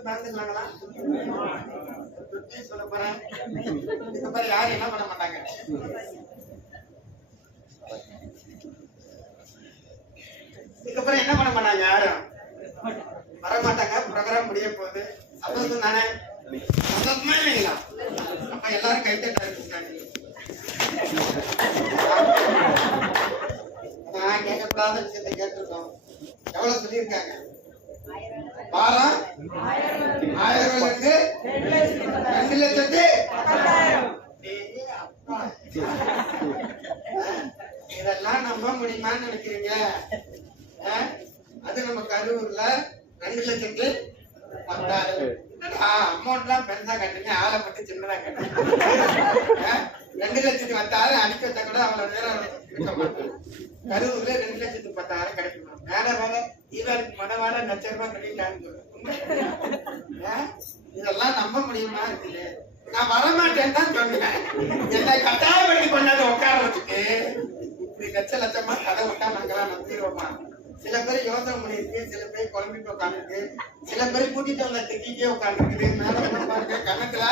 நிமிஷம் பேசிடலாங்களா? சொல்ல போறேன். இந்த மாதிரி யாரும் என்ன பண்ண மாட்டாங்க. இதுக்கப்புறம் என்ன பண்ண மாட்டாங்க, யாரும் வரமாட்டாங்க. ப்ரோக்ராம் முடிய போகுது. சந்தோஷம் தானே? சந்தோஷமா இல்லைங்களா? அப்ப எல்லாரும் கைத்தட்ட நான் கேட்கக்கூடாத விஷயத்தை கேட்டிருக்கோம். எவ்வளவு சொல்லியிருக்காங்க? வாரம் 1000 ரூபாய்க்கு 2,10,000. இதெல்லாம் நம்ப முடியுமான்னு நினைக்கிறீங்க? அது நம்ம கரூர்ல 2,10,10,000. அமௌண்ட் எல்லாம் பெருசா கட்டுறீங்க, ஆளை மட்டும் சின்னதா கட்டுறீங்க. 2,10,10,000 அடிக்க வச்சா கூட அவ்வளவு நேரம் இருக்க மாட்டோம். கரூர்ல 2,10,10,000 கிடைக்குமா? வேற வேற ஈவாருக்கு மொதல் 1,00,000 ரூபாய் கட்டிட்டாங்க. இதெல்லாம் நம்ப முடியுமா இருக்குது? நான் வரமாட்டேன்னு தான் சொன்னேன். என்னை கட்டாயப்படுத்தி கொண்டாந்து உட்கார வச்சுட்டு இப்படி லட்சமா கடை விட்டா நாங்கெல்லாம் நம்பிடுவோமா? சில பேர் யோசனை பண்ணிருக்கு, சில பேர் குழம்பிட்டு உட்காந்துருக்கு, சில பேர் கூட்டிட்டு வந்த திட்டிட்டே உட்காந்துருக்குது. மேல பாருங்க, கணக்குல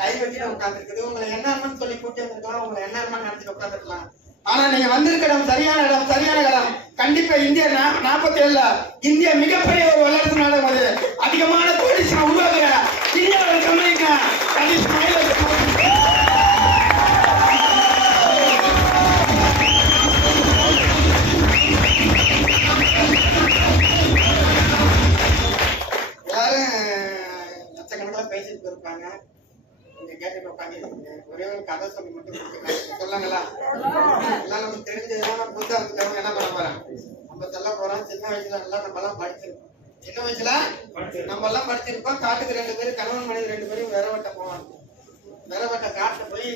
கை வச்சுட்டு உட்காந்துருக்குது. உங்களை என்னன்னு சொல்லி கூட்டி வந்திருக்கலாம், உங்களை என்ன நினைச்சிட்டு உட்காந்துருக்கலாம். ஆனா நீங்க வந்திருக்க இடம் சரியான இடம், சரியான இடம். கண்டிப்பா இந்தியா 47 இந்தியா மிகப்பெரிய ஒரு வளர்ச்சி நாடு. அது அதிகமான கோடீஸ்வரர் உருவாக்குற இந்தியாவில் கம்பெனிங்க. பேசிட்டு இருப்பாங்க. நீங்க கேட்டுட்டு உட்காந்து ஒரே ஒரு கதை சொல்லி மட்டும் சொல்லாங்களா? எல்லாம் நமக்கு தெரிஞ்சதுதான். புதுசா இருக்கிறவங்க என்ன பண்ண போறோம், நம்ம சொல்ல போறோம். சின்ன வயசுல எல்லாம் நம்ம எல்லாம் படிச்சிருக்கோம். சின்ன வயசுல நம்ம எல்லாம் படிச்சிருக்கோம். காட்டுக்கு 2 பேரும், கணவன் மனைவி 2 பேரும் விரவட்ட போவாங்க. விரவட்ட காட்டுல போய்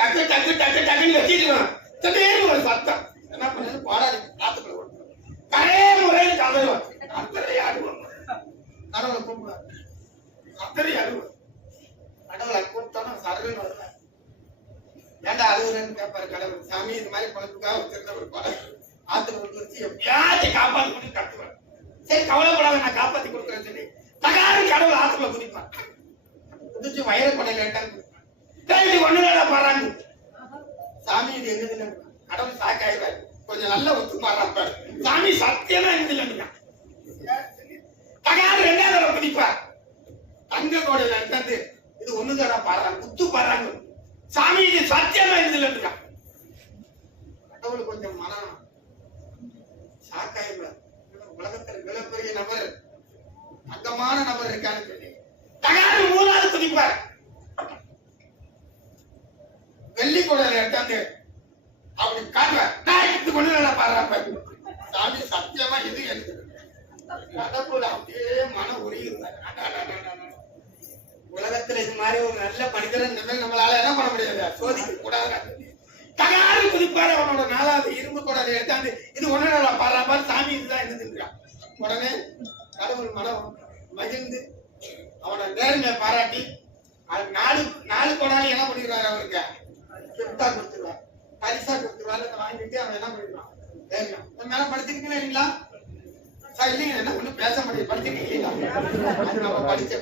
டக்கு டக்கு டக்கு டக்குன்னு வச்சிருவான். திடீர்னு ஒரு சத்தம். என்ன பண்ணது, பாடாது காத்துக்குள்ள ஓட்டுவோம். கரே முறையில் கதறுவான். அத்தனை ஆடுவாங்க. கடவுளை கூப்பிடுவாங்க. அத்தனை அழுவாங்க. கடவுளை கூப்பிட்டோன்னா சரகுன்னு வருவேன். ஏன்டா அழுகுறேன்னு கேட்பாரு கடவுள். சாமி இந்த மாதிரி குழப்புக்காக வச்சிருந்த ஒரு படம் ஆத்துல விட்டு எப்படியாச்சும் காப்பாத்தி கொடுத்து கட்டுவேன். சரி கவலைப்படாத, நான் காப்பாத்தி கொடுக்குறேன்னு சொல்லி தகாரு கடவுள் ஆத்துல குதிப்பான். குதிச்சு வயிறு கொடையில கேட்டாங்க ஒண்ணுடா பாடுறாங்க. சாமி இது என்னதுன்னு கடவுள் சாக்காயிவாரு. கொஞ்சம் நல்ல ஒத்து பாடுறாப்பாரு. சாமி சத்தியமா இருந்துலன்னா தகாரு 2வது தடவை குதிப்பார். தங்க கோடையில இருந்தது இது ஒண்ணுதாடா பாடுறாங்க, குத்து பாடுறாங்க. சாமி இது சத்தியமா இருந்துலன்னா கடவுள் கொஞ்சம் மனம் சாக்காயிவார். உலகத்துல மிகப்பெரிய நபர், அங்கமான நபர் இருக்கான்னு சொல்லி தகாரு 3வது குதிப்பார். வெள்ளி கோடையில இருக்காங்க. அப்படி காட்டுவார். நான் இது கொண்டு பாடுறாப்ப சாமி சத்தியமா இது எனக்கு கடவுள் அப்படியே மன உருகிருந்தார். உலகத்துல இது மாதிரி ஒரு நல்ல மனிதரை நம்மளால என்ன பண்ண முடியாது, சோதிக்க கூடாது. தகாரு குதிப்பாரு. அவனோட 4வது இரும்பு கோடால எடுத்தாந்து இது ஒண்ணு பாடுறான் பாரு, சாமி இதுதான் இருந்துருக்கான். உடனே கடவுள் மனம் மகிழ்ந்து அவனோட நேர்மையை பாராட்டி அது 4 கோடாலும் என்ன பண்ணிடுவாரு, அவருக்கு கிஃப்டா கொடுத்துருவார், பரிசா கொடுத்துருவாரு. அதை வாங்கிட்டு அவன் என்ன பண்ணிடுவான், மேல படிச்சிருக்கீங்களா இல்லைங்களா? இல்லைங்க என்ன ஒண்ணும் பேச முடியாது, படிச்சிருக்கீங்களா? அது நம்ம படிச்ச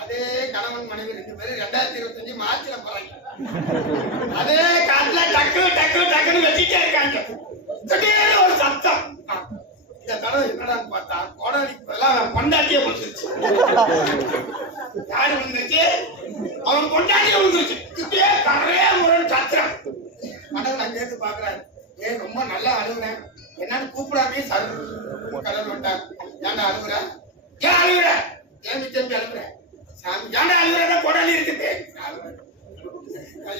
அதே கணவன் மனைவி 2 பேரும் 2025 மார்ச்ல போறாங்க. அதே காட்டுல டக்கு டக்கு டக்குன்னு வச்சுட்டே இருக்காங்க. திடீர்னு ஒரு சத்தம். இந்த தடவை என்னடான்னு பார்த்தா கோடாலி எல்லாம் பொண்டாட்டியே விழுந்துருச்சு. யாரு விழுந்துருச்சு? அவன் பொண்டாட்டியே விழுந்துருச்சு. இப்படியே கரையே முரண் சத்திரம். கடவுள் நான் கேட்டு பாக்குறாரு. ஏன் ரொம்ப நல்லா அழுகுறேன், என்னன்னு கூப்பிடாமே சரு கடவுள் வந்தார். ஏன்டா அழுகுற, ஏன் அழுகுற, ஏன் திரும்பி அழுகுற, சாமி ஏன்டா அழுகுறா, கோடாலி இருக்குது.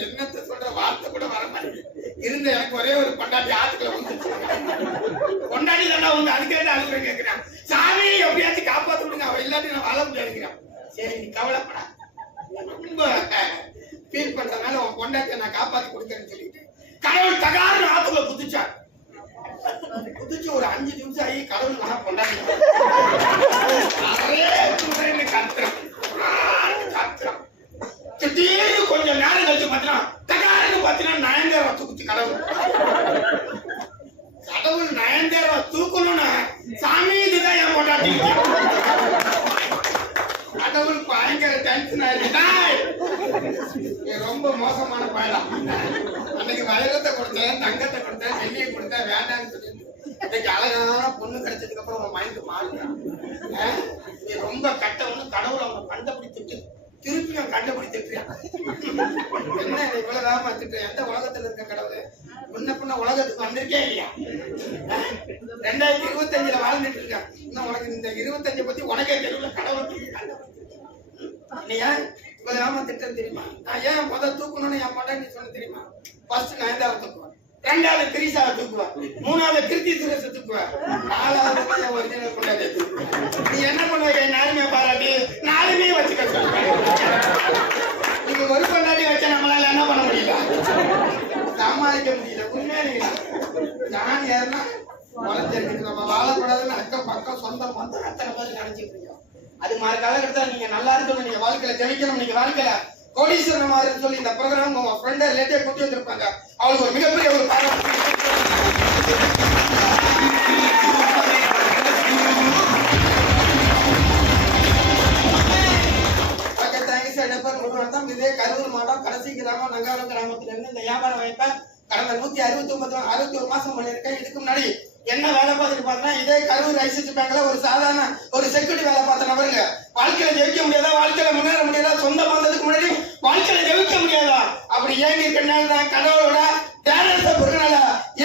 என்னத்த சொல்ற வார்த்தை கூட வர மாட்டேங்குது. இருந்த எனக்கு ஒரே ஒரு பொண்டாட்டி ஆத்துக்குள்ள வந்துச்சு. பொண்டாட்டி தாண்டா வந்து அதுக்கே அழுகுற கேட்கிறான். சாமி எப்படியாச்சும் காப்பாத்து விடுங்க, அவன் இல்லாட்டி நான் வாழ முடியாதுங்கிறான். சரி நீ கவலைப்படா, ரொம்ப ஃபீல் பண்றதுனால உன் பொண்டாட்டியை நான் காப்பாத்தி கொடுக்கறேன்னு சொல்லிட்டு கடவுள் தகாரு ஆத்துக்குள்ள குதிச்சார். குதிச்சு ஒரு 5 நிமிஷம் ஆகி கடவுள் நான் பொண்டாட்டி கத்துறான். திடீர்னு கொஞ்சம் நேரம் கழிச்சு பாத்தீங்கன்னா தகாருன்னு பாத்தீங்கன்னா நயன்தாரா தூக்குச்சு கடவுள். கடவுள் நயன்தாரா தூக்கணும்னு சாமி இதுதான் என் பொண்டாட்டி. ரொம்ப மோசமான பயணம். அன்னைக்கு வைரத்தை கொடுத்தேன், தங்கத்தை கொடுத்தேன், வெள்ளியை கொடுத்தேன், வேண்டாம்னு சொல்லி இன்னைக்கு அழகான பொண்ணு கிடைச்சதுக்கு அப்புறம் உங்க மைண்ட் மாறுறான். நீ ரொம்ப கட்டவனு கடவுளை அவங்க கண்டுபிடிச்சிட்டு திருப்பி நான் கண்டுபிடிச்சிருக்கேன். என்ன இவ்வளவு வேகமா திட்டேன்? எந்த உலகத்துல இருக்க கடவுள் முன்ன பின்ன உலகத்துக்கு வந்திருக்கே இல்லையா? 2025 வாழ்ந்துட்டு இருக்கேன். இன்னும் உனக்கு இந்த 25 பத்தி உனக்கே தெரியல. கடவுள் நீ ஏன் இவ்வளவு வேகமா திட்டம் தெரியுமா? நான் ஏன் தூக்கணும்னு என் பொண்டாட்டி சொன்ன தெரியுமா? ஃபர்ஸ்ட் நான் தான் தூக்குவேன், 2வது கிரீஷாவை தூக்குவேன், 3வது கிருத்தி சுரேஷை தூக்குவேன், 4வது ஒரிஜினல் கொண்டாடி தூக்குவேன். நீ என்ன பண்ணுவ? நாலுமே பாராட்டி 4மே வச்சுக்க சொல்றேன். நீங்க ஒரு கொண்டாடி வச்சா நம்மளால என்ன பண்ண முடியல, சமாளிக்க முடியல. உண்மையா நான் ஏன்னா வளர்த்து நம்ம வாழக்கூடாதுன்னு அக்கம் பக்கம் சொந்தம் வந்து அத்தனை பேர் நினைச்சிட்டு இருக்கோம். அது மாதிரி காலகட்டத்தில் நீங்க நல்லா இருக்கணும், நீங்க வாழ்க்கையில ஜெயிக்கணும், நீங்க வாழ்க்கையில கோடீஸ்வரன் மாதிரி சொல்லி இந்த ப்ரோக்ராம் உங்க ஃப்ரெண்டை லேட்டே கூட்டி வந்திருப்பாங்க. அவளுக்கு ஒரு மிகப்பெரிய ஒரு பாராட்டு. இதே கரூர் மாவட்டம் கடைசி கிராமம் நங்காவரம் கிராமத்துல இருந்து இந்த வியாபார வாய்ப்பை கடந்த 161 மாசம் பண்ணியிருக்கேன். இதுக்கு முன்னாடி என்ன வேலை பார்த்துட்டு பார்த்தா இதே கரூர் ஐசிசி பேங்க்ல ஒரு சாதாரண ஒரு செக்யூரிட்டி வேலை பார்த்த நபருங்க. வாழ்க்கையில ஜெயிக்க முடியாதா, வாழ்க்கையில முன்னேற முடியாதா, சொந்த வந்ததுக்கு முன்னாடி வாழ்க்கையில ஜெயிக்க முடியாதா, அப்படி ஏங்கி இருக்கிறனால தான் கடவுளோட பேரண்ட்ஸை பொறுக்கனால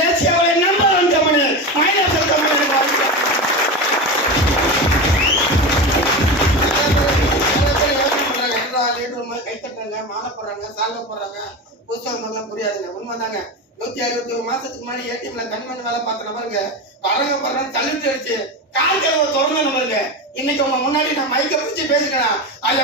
ஏசியாவில நம்பர் 1 கம்பெனி மைனஸ் கம்பெனி வாழ்க்கை கை தட்டுறாங்க, மாலை போடுறாங்க, சால்வை போடுறாங்க, புதுசாக புரியாதுங்க. உண்மைதாங்க. 161 மாசத்துக்கு முன்னாடி ஏடிஎம்ல கண்மணி வேலை பார்த்த நபருங்க வரங்க போடுறாங்க, தள்ளிட்டு அடிச்சு கால் கதவை திறந்த நபருங்க. இன்னைக்கு உங்க முன்னாடி நான் மைக்க பிடிச்சி பேசுகிறேன். அதுல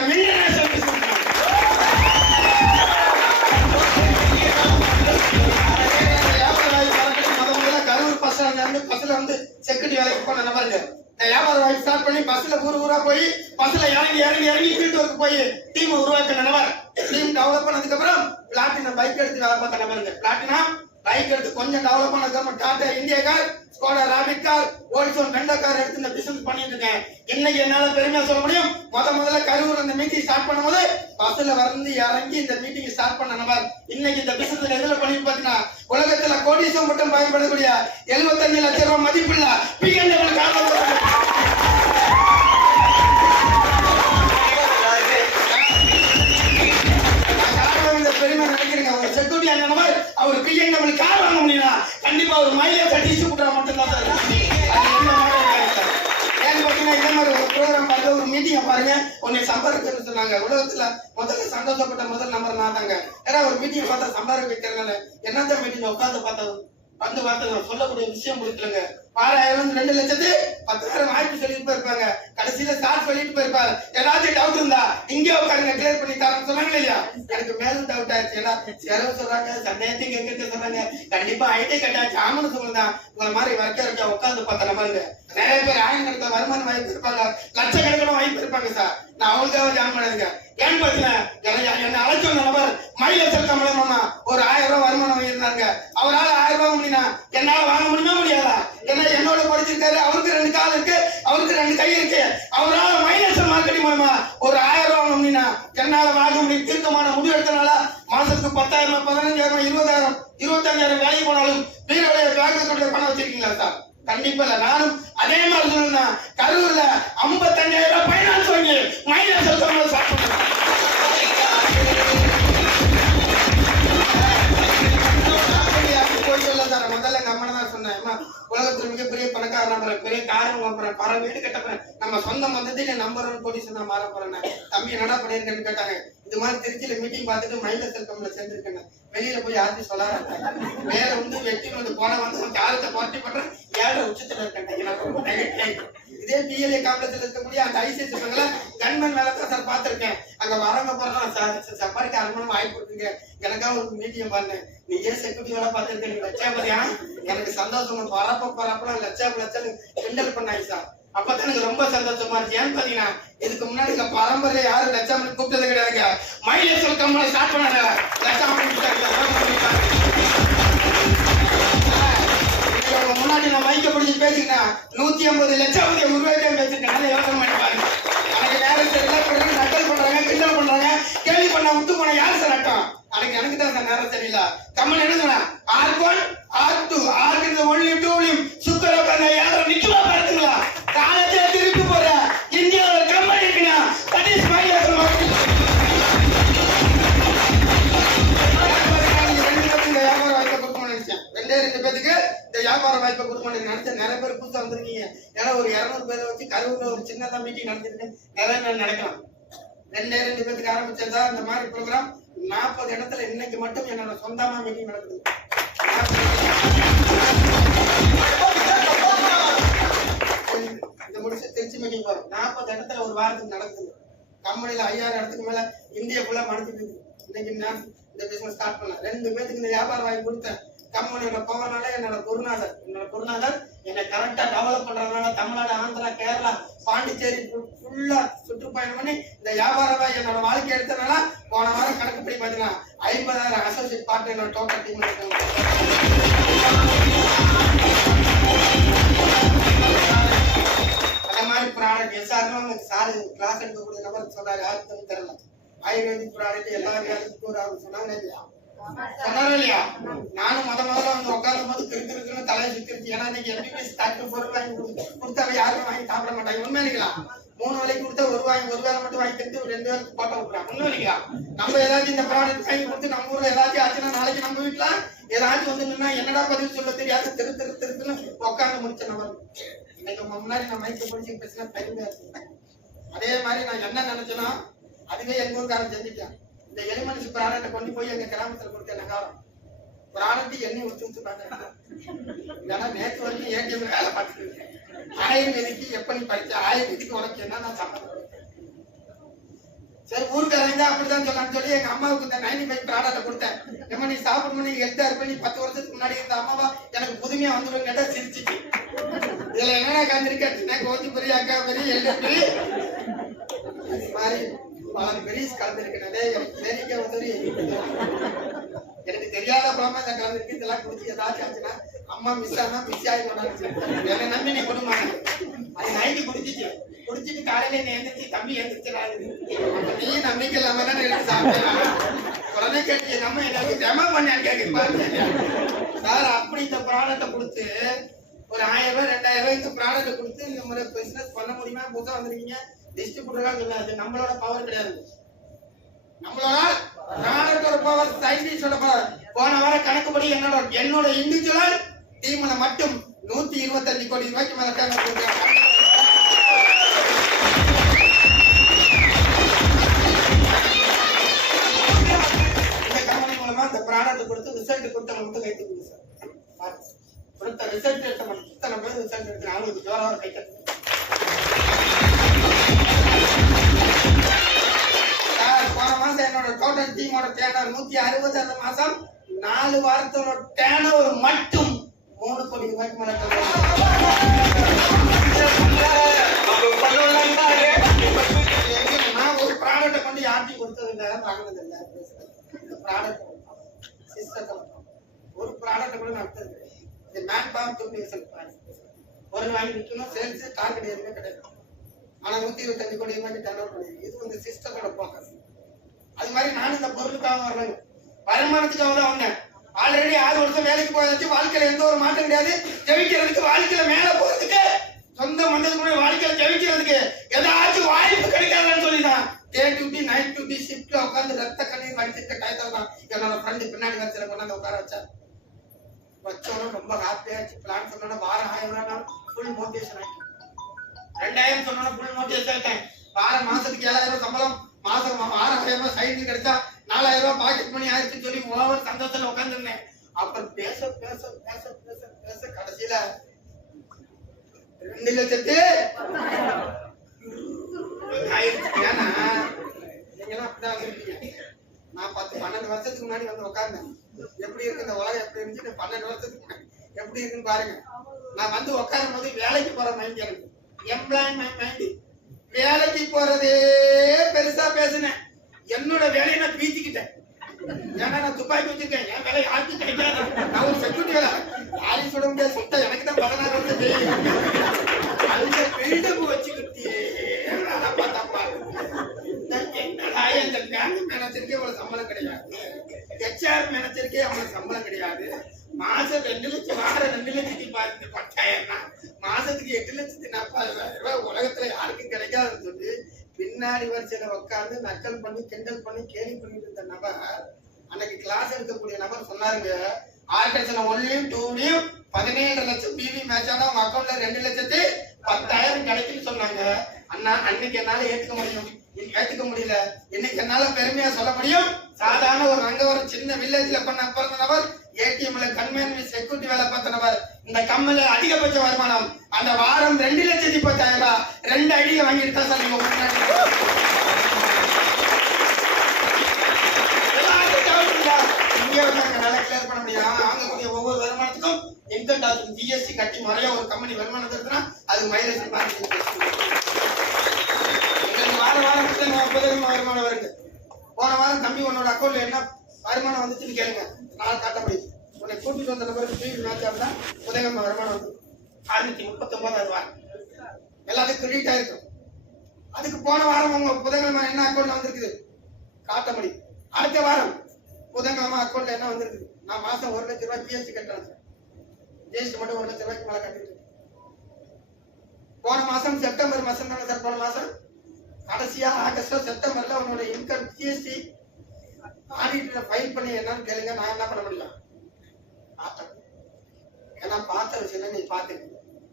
கரூர் பஸ்ல வந்து செக்யூரிட்டி வேலைக்கு போன நபருங்க. வியாபார வாய்ப்பு ஸ்டார்ட் பண்ணி பஸ்ல ஊரா போய் பஸ்ல இறங்கி ஃபீல்ட் ஒர்க் போய் டீம் உருவாக்கின நபர். டீம் டெவலப் பண்ணதுக்கு அப்புறம் பிளாட்டினம் பைக் எடுத்து வேலை பார்த்த நபருங்க. பிளாட்டினம் பைக் எடுத்து கொஞ்சம் டெவலப் பண்ணதுக்கு அப்புறம் Tata India car, Skoda Rapid car, Volkswagen Vento car எடுத்து இந்த பிசினஸ் பண்ணிட்டு இருக்கேன். இன்னைக்கு என்னால பெருமையா சொல்ல முடியும், முதல்ல கரூர் இந்த மீட்டிங் ஸ்டார்ட் பண்ணும்போது பஸ்ல வந்து இறங்கி இந்த மீட்டிங் ஸ்டார்ட் பண்ண நபர். இன்னைக்கு இந்த பிசினஸ் எதுல பண்ணி பாத்தீங்கன்னா உலகத்துல கோடீஸ்வரம் மட்டும் பயன்படக்கூடிய 75 லட்சம் ரூபாய் மதிப்புள்ள பிஎன்டபிள்யூ கார் பெருமை நினைக்கிறீங்க. ஒரு செக்யூரிட்டி நபர் அவர் பிஎன்டபிள்யூ கார் வாங்க முடியல, கண்டிப்பா ஒரு மைலேஜ் டிஸ்ட்ரிபியூட்டர் மட்டும்தான் சார். ஏன்னு பாத்தீங்கன்னா இதே மாதிரி ஒரு ப்ரோக்ராம் பார்த்து ஒரு மீட்டிங்கை பாருங்க, உன்னை சம்பாதிக்கணும்னு சொன்னாங்க. உலகத்துல முதல்ல சந்தோஷப்பட்ட முதல் நம்பர் நான் தாங்க. ஏன்னா ஒரு மீட்டிங் பார்த்தா சம்பாதிக்க வைக்கிறதுனால என்னதான் மீட்டிங் உட்காந்து பார்த்தது வந்து பார்த்து சொல்லக்கூடிய விஷயம் கொடுக்கலங்க. 6,000 2,10,000 வாய்ப்பு சொல்லிட்டு போயிருப்பாங்க. கடைசியில ஸ்டார்ட் சொல்லிட்டு போயிருப்பாரு. ஏதாச்சும் டவுட் இருந்தா இங்கே உட்காருங்க, கிளியர் பண்ணி தரேன்னு சொன்னாங்க இல்லையா? எனக்கு மேலும் டவுட் ஆயிடுச்சு. ஏன்னா யாரோ சொல்றாங்க, சந்தேகத்துக்கு எங்கிட்ட சொல்றாங்க, கண்டிப்பா ஐடி கட்டாச்சு ஆமனு சொல்லுதான். உங்களை மாதிரி வரைக்க உட்காந்து பார்த்த நம்பருங்க. நிறைய பேர் ஆயிரக்கணக்கில் வருமான வாய்ப்பு இருப்பாங்க, லட்சக்கணக்கான வாய்ப்பு இருப்பாங்க சார். நான் அவங்களுக்காக ஜாயின் பண்ணதுங்க. ஏன்னு பாத்தீங்கன்னா என்ன அழைச்ச நபர் மைலேஜ் கம்பெனி ஒரு 1000 ரூபாய் வருமானம் இருந்தாங்க. அவரால் 1000 ரூபாய் முடினா என்னால வாங்க முடியுமா முடியாதா? ஏன்னா என்னோட படிச்சிருக்காரு, அவருக்கு 2 கால் இருக்கு, அவருக்கு 2 கை இருக்கு. அவரால் மைலேஜ் மார்க்கெட்டிங் மூலமா ஒரு 1000 ரூபாய் முடினா என்னால வாங்க முடியும். தீர்க்கமான முடிவு எடுத்தனால மாசத்துக்கு 10,000 15,000 20,000 25,000 வேலைக்கு போனாலும் வீரோடைய பேங்க் பணம் வச்சிருக்கீங்களா சார்? கண்டிப்பா இல்ல. நானும் அதே மாதிரி சொல்லுங்க, கரூர்ல 55,000 ரூபாய் பைனான்ஸ் வாங்கி மைலேஜ் முதல்ல எங்க அம்மா தான் சொன்னேன், உலகத்துல மிகப்பெரிய பணக்கார நம்பர், பெரிய காரம் வாங்குறேன், பல வீடு கட்டப்பேன், நம்ம சொந்த மந்தத்திலே நம்பர் 1 கோடீஸ்வரனா மாற போறேன். தம்பி என்னடா பண்ணிருக்கேன்னு கேட்டாங்க. இது மாதிரி திருச்சியில மீட்டிங் பார்த்துட்டு மைலேஜ் கம்பெனில சேர்ந்திருக்கேன். வெளியில போய் யாருக்கும் சொல்லாத, வேற வந்து வெட்டி வந்து போன வந்து காலத்தை பார்ட்டி பண்றேன், ஏழை உச்சத்துல இருக்கேன். இதே பிஎல்ஏ காம்ப்ளெக்ஸ்ல இருக்கக்கூடிய அந்த ஐசிசி பேங்க்ல கன்மன் வேலை தான் சார் பார்த்திருக்கேன். அங்க வரவங்க போறதான் சார் சம்பாதிக்க அனுமதி வாய்ப்பு இருக்குங்க. எனக்காக ஒரு மீட்டிங் பாருங்க, நீ ஏன் செக்யூரிட்டி வேலை பார்த்திருக்கேன், நீ லட்சாபதியா? எனக்கு சந்தோஷம். பரப்ப லட்சம் கிண்டல் பண்ணாங்க சார். அப்பதான் எனக்கு ரொம்ப சந்தோஷமா இருக்கு. ஏன்னு பாத்தீங்கன்னா இதுக்கு முன்னாடி பரம்பரை யாரும் லட்சாமணி கூப்பிட்டது கிடையாதுங்க. மைலேஜ் கம்பெனி ஸ்டார்ட் பண்ணாங்க, லட்சாமணி முன்னாடி நான் மைக்க பிடிச்சி பேசிக்கிட்டேன். 150 லட்சம் உருவாக்கி பேசிருக்கேன். யோசனை பண்ணி பாருங்க. எனக்கு நேரம் தெரியல, நக்கல் பண்றாங்க, கிண்டல் பண்றாங்க. சொன்னா முத்து போன யாரு சார் அட்டம் அன்னைக்கு எனக்கு தான் சார் நேரம் தெரியல கம்மன் என்ன சொன்னா R1 R2 R ஒன்லி டூலியும் சுக்கர உட்கார்ந்த யாரும் நிச்சயமா பார்த்துங்களா காலேஜ்ல திருப்பி போற இந்தியாவோட கம்பெனி இருக்குன்னா தட் இஸ் மை ரெண்டு பேருக்கு இந்த வியாபார வாய்ப்பை கொடுக்கணும் நினைச்சேன். நிறைய பேர் புதுசா வந்திருக்கீங்க. ஏன்னா ஒரு 200 பேரை வச்சு கரூர்ல ஒரு சின்னதா மீட்டிங் நடத்திருக்கேன். நிறைய பேர் நடக்கலாம். ரெண்டு பேருக்கு ஆரம்பிச்சதா இந்த மாதிரி ப்ரோக்ராம் 40 இடத்துல இன்னைக்கு மட்டும் என்னோட சொந்தமா மீட்டிங் நடக்குது. இந்த முடிச்சு திருச்சி மீட்டிங் போறோம். 40 இடத்துல ஒரு வாரத்துக்கு நடக்குது. கம்பெனில 5000 இடத்துக்கு மேல இந்தியா ஃபுல்லா மடிச்சிட்டு இருக்கு. இன்னைக்கு நான் இந்த பிசினஸ் ஸ்டார்ட் பண்ணேன். 2 பேருக்கு இந்த வியாபார வாய்ப்பு கொடுத்தேன். கம்பெனியோட பவர்னால என்னோட குருநாதர் என்னை கரெக்டா டெவலப் பண்றதுனால தமிழ்நாடு, ஆந்திரா, கேரளா, பாண்டிச்சேரி ஃபுல்லா சுற்றுப்பயணம் பண்ணி இந்த வியாபார வாய் என்னோட வாழ்க்கை எடுத்தனால போன வாரம் கணக்குப்படி பாத்தீங்கன்னா 50,000 அசோசியேட் பார்ட்னர் என்னோட டோட்டல் டீம் இருக்காங்க. அந்த மாதிரி ப்ராடக்ட் எஸ்ஆர்னு சார் கிளாஸ் எடுக்கக்கூடிய நபர் சொன்னாரு. யாருக்கும் தெரியல. ஆயுர்வேதிக் ப்ராடக்ட் எல்லா வியாதிக்கும் சொன்னாங்க இல்லையா? சொன்னாரு இல்லையா? நானும் முதல்ல வந்து உட்காரும் போது கிருக்குன்னு தலையை சுத்திருச்சு. ஏன்னா இன்னைக்கு எம்பிபிஎஸ் டாக்டர் பொருள் வாங்கி கொடுத்தாவே யாரும் வாங்கி சாப்பிட மாட்டாங்க. உண்மை இல்லைங்களா? 3 வேலைக்கு கொடுத்தா ஒரு வேலை மட்டும் வாங்கி தந்து 2 வேலைக்கு போட்டோ விட்டுறாங்க. உண்மை இல்லையா? நம்ம ஏதாச்சும் இந்த ப்ராடக்ட் வாங்கி கொடுத்து நம்ம ஊர்ல ஏதாச்சும் ஆச்சுன்னா நாளைக்கு நம்ம வீட்டுல ஏதாச்சும் வந்து என்னடா பதில் சொல்ல தெரியாது திருத்துன்னு உட்காந்து முடிச்ச நபர். இன்னைக்கு உங்க முன்னாடி நான் மைக்க பிடிச்சி பேசினா பெருமையா இருக்கு. அதே மாதிரி நான் என்ன நினைச்சேன்னா அதுவே எங்க ஊருக்காரன் செஞ்சுட்டேன். இந்த எலிமெண்ட்ஸ் ப்ராடக்ட்டை கொண்டு போய் எங்க கிராமத்துல கொடுத்த நகாரம் ப்ராடக்ட் எண்ணெய் ஊற்றி பாக்குறாங்க. ஏன்னா நேற்று வரைக்கும் ஏடிஎம் வேலை பார்த்துட்டு இருக்கேன். ஆயுர்வேதிக்கு எப்ப நீ படிச்ச ஆயுர்வேதிக்கு உனக்கு என்ன நான் சம்மந்தம். சரி ஊருக்காரங்க அப்படிதான் சொல்லலாம்னு சொல்லி எங்க அம்மாவுக்கு இந்த 95 ப்ராடக்ட்டை கொடுத்தேன். ஏமா நீ சாப்பிடணும், நீ ஹெல்த்தா இருப்ப, நீ 10 வருஷத்துக்கு முன்னாடி இருந்த அம்மாவா எனக்கு புதுமையா வந்துடும் கேட்டா சிரிச்சிச்சு. இதுல என்னடா கலந்துருக்கேன் கோச்சு பெரிய அக்கா பெரிய எழுதி மாதிரி பல பெரிய கலந்துருக்கு. எனக்கு தெரியாத பழமா இந்த கலந்துருக்கு. இதெல்லாம் குடிச்சு ஏதாச்சும் ஆச்சுன்னா அம்மா மிஸ் ஆனா மிஸ் ஆகி என்ன நம்பி நீ கொடுமாங்க. அது நைட்டு குடிச்சிட்டு காலையில நீ எழுந்திரிச்சு தம்பி எழுந்திரிச்சிடாது. நீ நம்பிக்கை இல்லாம தான் எடுத்து சாப்பிடலாம். குழந்தை கேட்டு நம்ம எனக்கு ஜமா பண்ணான்னு கேட்க சார். அப்படி இந்த ப்ராடக்டை கொடுத்து ஒரு 1000 ரூபாய் 2000 ரூபாய் இந்த ப்ராடக்டை கொடுத்து இந்த முறை பிசினஸ் பண்ண முடியுமா? புதுசா வந்திருக்கீங்க. டிஸ்ட்ரிபியூட்டரா சொல்லாது. நம்மளோட பவர் கிடையாது. நம்மளோட ப்ராடக்டோட பவர், சயின்டிஸ்டோட பவர். போன வாரம் கணக்குப்படி என்னோட இண்டிவிஜுவல் டீம்ல மட்டும் 125 கோடி ரூபாய்க்கு மேல கொடுக்குறாங்க. இந்த கம்பெனி மூலமா இந்த ப்ராடக்ட் கொடுத்து ரிசல்ட் கொடுத்தவங்க மட்டும் கைத்து கொடுங்க சார். கொடுத்த ரிசல்ட் எடுத்த மட்டும் இத்தனை பேர் ரிசல்ட் எடுத்து அவங்களுக்கு ஜோராக கைத்த போன மாசம் என்னோட டோட்டல் டீமோட டேர்னர் 160 மாசம் 4 வாரத்தோட டேர்னர் மட்டும் 3 கோடி ரூபாய்க்கு மேல. நான் ஒரு ப்ராடக்ட்டை கொண்டு யார்ட்டையும் கொடுத்தது இல்லை, வாங்கினது இல்லை. ப்ராடக்ட் சிஸ்டத்தை ஒரு ப்ராடக்ட்டை கூட நடத்தது இந்த மேன் பவர் பொருள் வாங்கி விற்கணும். சேல்ஸ் டார்கெட் எதுவுமே கிடையாது. ஆனா 125 கோடி ரூபாய்க்கு டர்ன் பண்ணிருக்கு. இது வந்து சிஸ்டத்தோட போக்கஸ். அது மாதிரி நான் இந்த பொருளுக்காக வரேன், வருமானத்துக்காக தான் வந்தேன். ஆல்ரெடி 6 வருஷம் வேலைக்கு போயாச்சு. வாழ்க்கையில எந்த ஒரு மாற்றம் கிடையாது. ஜெயிக்கிறதுக்கு, வாழ்க்கையில மேல போறதுக்கு, சொந்த மண்டலத்துக்கு வாழ்க்கையில ஜெயிக்கிறதுக்கு ஏதாச்சும் வாய்ப்பு கிடைக்காதுன்னு சொல்லிதான் டே டியூட்டி நைட் டியூட்டி ஷிப்ட்ல உட்காந்து ரத்த கண்ணீர் வடிச்சிருக்க டயத்துல தான் என்னோட ஃப்ரெண்டு பின்னாடி வச்சுல கொண்டாந்து உட்கார வச்சோம். ரொம்ப ஹாப்பியாச்சு. பிளான் சொன்னா வாரம் 1000 ரூபாய் ஃபுல் மோட்டிவேஷன் ஆயிடுச்சு. 2000 சொன்னா ஃபுல் மோட்டிவேஷன் ஆயிட்டேன். மாசத்துக்கு 7000 சம்பளம், மாசம் 6000 சைடு கிடைச்சா 4000 ரூபாய் பாக்கெட் மணி ஆயிடுச்சுன்னு சொல்லி ஓவர் சந்தோஷத்துல உட்காந்துருந்தேன். அப்புறம் பேச பேச பேச பேச பேச கடைசியில 2 லட்சத்து ஆயிடுச்சு. ஏன்னா நீங்களாம் அப்படிதான் வந்துருக்கீங்க. நான் 10-12 வருஷத்துக்கு முன்னாடி வந்து உட்கார்ந்தேன். எப்படி இருக்கு இந்த உலகம், எப்படி இருந்துச்சு 12 வருஷத்துக்கு முன்னாடி எப்படி இருக்குன்னு பாருங்க. நான் வந்து உட்காரும் போது வேலைக்கு போற மைண்ட் எனக்கு, எம்ப்ளாய்மெண்ட் மைண்ட், வேலைக்கு போறதே பெருசா பேசினேன். என்னோட வேலையை நான் பீச்சிக்கிட்டேன். ஏன்னா நான் துப்பாக்கி வச்சிருக்கேன். என் வேலை யாருக்கும் கிடைக்காது. நான் ஒரு செக்யூரிட்டி வேலை, யாரையும் சுட முடியாது. சுட்ட எனக்கு தான் 16 வருஷம் தெரியும். அந்த பில்டப் வச்சுக்கிட்டே பார்த்தா என்னடா இந்த பேங்க் மேனேஜருக்கே இவ்வளவு சம்பளம் கிடையாது, HR மேனேஜருக்கே அவங்களுக்கு சம்பளம் கிடையாது. மாசம் 2 லட்சம் வாங்குற 2 லட்சத்தி 10,000 மாசத்துக்கு 8,40,000 ரூபாய் உலகத்துல யாருக்கும் கிடைக்காதுன்னு சொல்லி பின்னாடி வரிசையில உட்கார்ந்து நக்கல் பண்ணி கிண்டல் பண்ணி கேலி பண்ணிட்டு இருந்த நபர் அன்னைக்கு கிளாஸ் எடுக்கக்கூடிய நபர் சொன்னாருங்க, ஆர்கேஷன் 1லையும் 2லையும் 17 லட்சம் பிவி மேட்ச் ஆனா உங்க அக்கௌண்ட்ல 2,10,000 கிடைக்குன்னு சொன்னாங்க. அண்ணா அன்னைக்கு என்னால ஏத்துக்க முடியல, இன்னைக்கு என்னால பெருமையா சொல்ல முடியும். சாதாரண ஒரு ரங்கவரம் சின்ன வில்லேஜ்ல பிறந்த நபர், ஏடிஎம்ல கன்வென் செக்யூரிட்டி வேலை பார்த்த நபர், இந்த கம்பெனில அதிகபட்ச வருமானம் அந்த வாரம் 2,10,000 ரூபாய் 2 ஐடியை வாங்கிட்டு தான் சார் கிளியர் பண்ண முடியும். வாங்கக்கூடிய ஒவ்வொரு வருமானத்துக்கும் இன்கம் டாக்ஸ் ஜிஎஸ்டி கட்டி முறையா ஒரு கம்பெனி வருமானம் இருக்குன்னா அது மைலேஜ் வருமானம் வருது. போன வாரம் தம்பி உன்னோட அக்கௌண்ட்ல என்ன வருமானம் வந்துச்சுன்னு கேளுங்க, நான் காட்ட முடியும். உன்னை கூட்டிட்டு வந்த நபருக்கு டிவி மேட்ச் ஆகுதா புதன்கிழமை வருமானம் வந்து 639 ரூபாய் எல்லாத்துக்கும் கிரெடிட் ஆயிருக்கும். அதுக்கு போன வாரம் உங்க புதன்கிழமை என்ன அக்கௌண்ட்ல வந்திருக்குது காட்ட முடியும். அடுத்த வாரம் புதன்கிழமை அக்கௌண்ட்ல என்ன வந்திருக்குது, நான் மாசம் 1 லட்சம் ரூபாய் ஜிஎஸ்டி கட்டுறேன் சார், ஜிஎஸ்டி மட்டும் 1 லட்சம் ரூபாய்க்கு மேல கட்டிட்டு போன மாசம் செப்டம்பர் மாசம் தானே சார், போன மாசம் கடைசியா ஆகஸ்ட் செப்டம்பர்ல உன்னோட இன்கம் ஜிஎஸ்டி ஆடிட்டர் ஃபைல் பண்ணி என்னன்னு கேளுங்க, நான் என்ன பண்ண முடியும் பார்த்தேன். ஏன்னா பார்த்த விஷயம் நீ பாத்துக்க,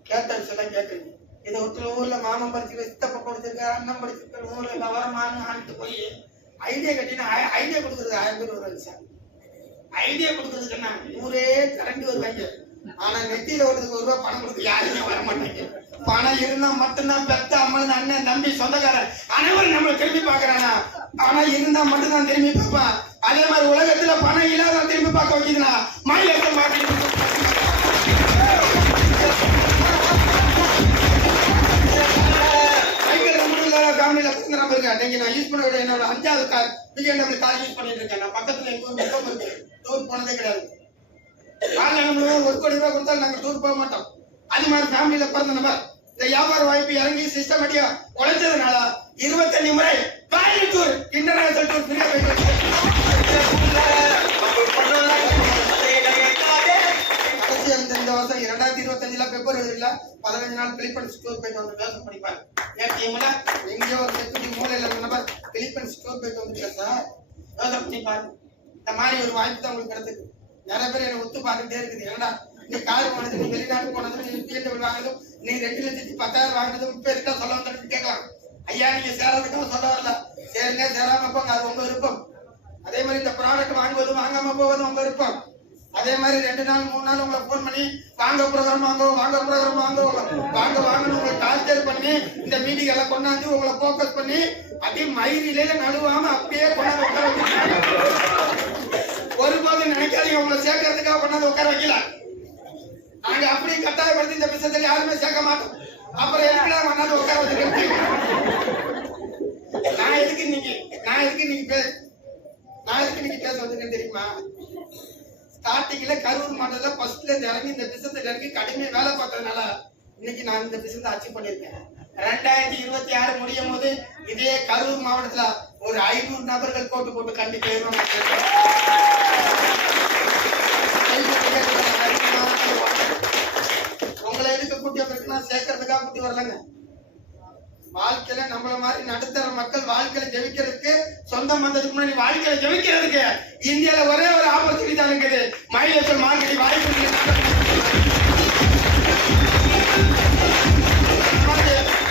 கேட்ட விஷயம் கேட்குறீங்க. இதை ஒருத்தர் ஊர்ல மாமன் படிச்சிருக்க, சித்தப்பா படிச்சிருக்க, அண்ணன் படிச்சிருக்க, ஊர்ல விவரமான ஆண்டு போய் ஐடியா கட்டினா ஐடியா கொடுக்குறது 1000 பேர் வருவாங்க சார். ஐடியா கொடுக்கறதுக்கு என்ன ஊரே கரண்ட் வருவாங்க, ஆனா நெத்தியில ஒருத்துக்கு 1 ரூபாய் பணம் கொடுக்க யாருமே வர மாட்டாங்க. பணம் இருந்தா மட்டும்தான் பெத்த அம்மன் அண்ணன் தம்பி சொந்தக்காரன் அனைவரும் நம்மளை திரும்பி பாக்குறானா, பணம் இருந்தா மட்டும்தான் திரும்பி பார்ப்பான். அதே மாதிரி உலகத்துல பணம் இல்லாத திரும்பி பார்க்க வைக்குதுன்னா மாநிலத்தில் மாற்றி நீங்க நான் யூஸ் பண்ண என்னோட 5வது கார் BMW கார் யூஸ் பண்ணிட்டு இருக்கேன். நான் பக்கத்துல எங்க டூர் போனதே கிடையாது. காலையில 1 கோடி ரூபாய் கொடுத்தா நாங்க டூர் போக மாட்டோம். அது மாதிரி ஃபேமிலியில பிறந்த நபர் இந்த வியாபார வாய்ப்பு இறங்கி சிஸ்டமேட்டிக்கா உழைச்சதுனால 25 முறை கோயம்புத்தூர் இன்டர்நேஷனல் டூர் ஃப்ரீயா போயிட்டு இந்த வருஷம் 2025 பிப்ரவரியில 15 நாள் பிலிப்பைன்ஸ் டூர் போயிட்டு வந்து வேலை பண்ணிப்பாரு. ஏடிஎம்ல எங்கேயோ ஒரு செக்யூரிட்டி மூலையில நபர் பிலிப்பைன்ஸ் டூர் போயிட்டு வந்துருக்க சார், யோசனை பண்ணிப்பாரு. இந்த மாதிரி ஒரு வாய்ப்பு தான் உங்களுக்கு கிடைச்சது. நிறைய பேர் என்ன ஒத்து பார்த்துட்டே இருக்குது, ஏன்னா நீ கார் போனது, நீ வெளிநாட்டு போனது, நீ BMW வாங்கினதும், நீ 2,10,000 வாங்கினதும் இப்ப இருக்கா சொல்ல வந்து கேட்கலாம். ஐயா நீங்க சேரதுக்காக சொல்ல வரல, சேருங்க சேராம போங்க, அது உங்க விருப்பம். அதே மாதிரி இந்த ப்ராடக்ட் வாங்குவது வாங்காம போவது உங்க விருப்பம். அதே மாதிரி 2 நாள் 3 நாள் உங்களை போன் பண்ணி வாங்க ப்ரோக்ராம் வாங்கணும் உங்களை டார்ச்சர் பண்ணி இந்த மீட்டிங் எல்லாம் கொண்டாந்து உங்களை போக்கஸ் பண்ணி அப்படியே மயிரிலே நடுவாம அப்படியே கொண்டாந்து உட்கார வைக்க ஒருபோது நினைக்காதீங்க. உங்களை சேர்க்கறதுக்காக கொண்டாந்து உட்கார வைக்கல, நாங்க அப்படியே கட்டாயப்படுத்தி இந்த பிசினஸ்ல யாருமே சேர்க்க மாட்டோம். அப்புறம் எதுக்குடா கொண்டாந்து உட்கார வச்சிருக்கேன், நான் எதுக்கு நீங்க பேச வந்திருக்கேன் தெரியுமா? ஸ்டார்டிங்ல கரூர் மாவட்டத்துல ஃபர்ஸ்ட்ல இருந்து இறங்கி இந்த பிசினஸ்ல இறங்கி கடுமையா வேலை பார்த்ததுனால இன்னைக்கு நான் இந்த பிசினஸ் அச்சீவ் பண்ணிருக்கேன். 2026 முடியும் போது இதே கரூர் மாவட்டத்துல ஒரு 500 நபர்கள் போட்டு கண்டிப்பா உங்களை எதுக்கு கூட்டி வந்திருக்குன்னா சேர்க்கறதுக்காக கூட்டி வரலங்க. வாழ்க்கையில நம்மள மாதிரி நடுத்தர மக்கள் வாழ்க்கையில ஜெயிக்கிறதுக்கு, சொந்தம் வந்ததுக்கு முன்னாடி வாழ்க்கையில ஜெயிக்கிறதுக்கு இந்தியால ஒரே ஒரு ஆப்பர்ச்சுனிட்டி தான் இருக்குது, மைலேஜ் மார்க்கெட்டிங் வாய்ப்பு.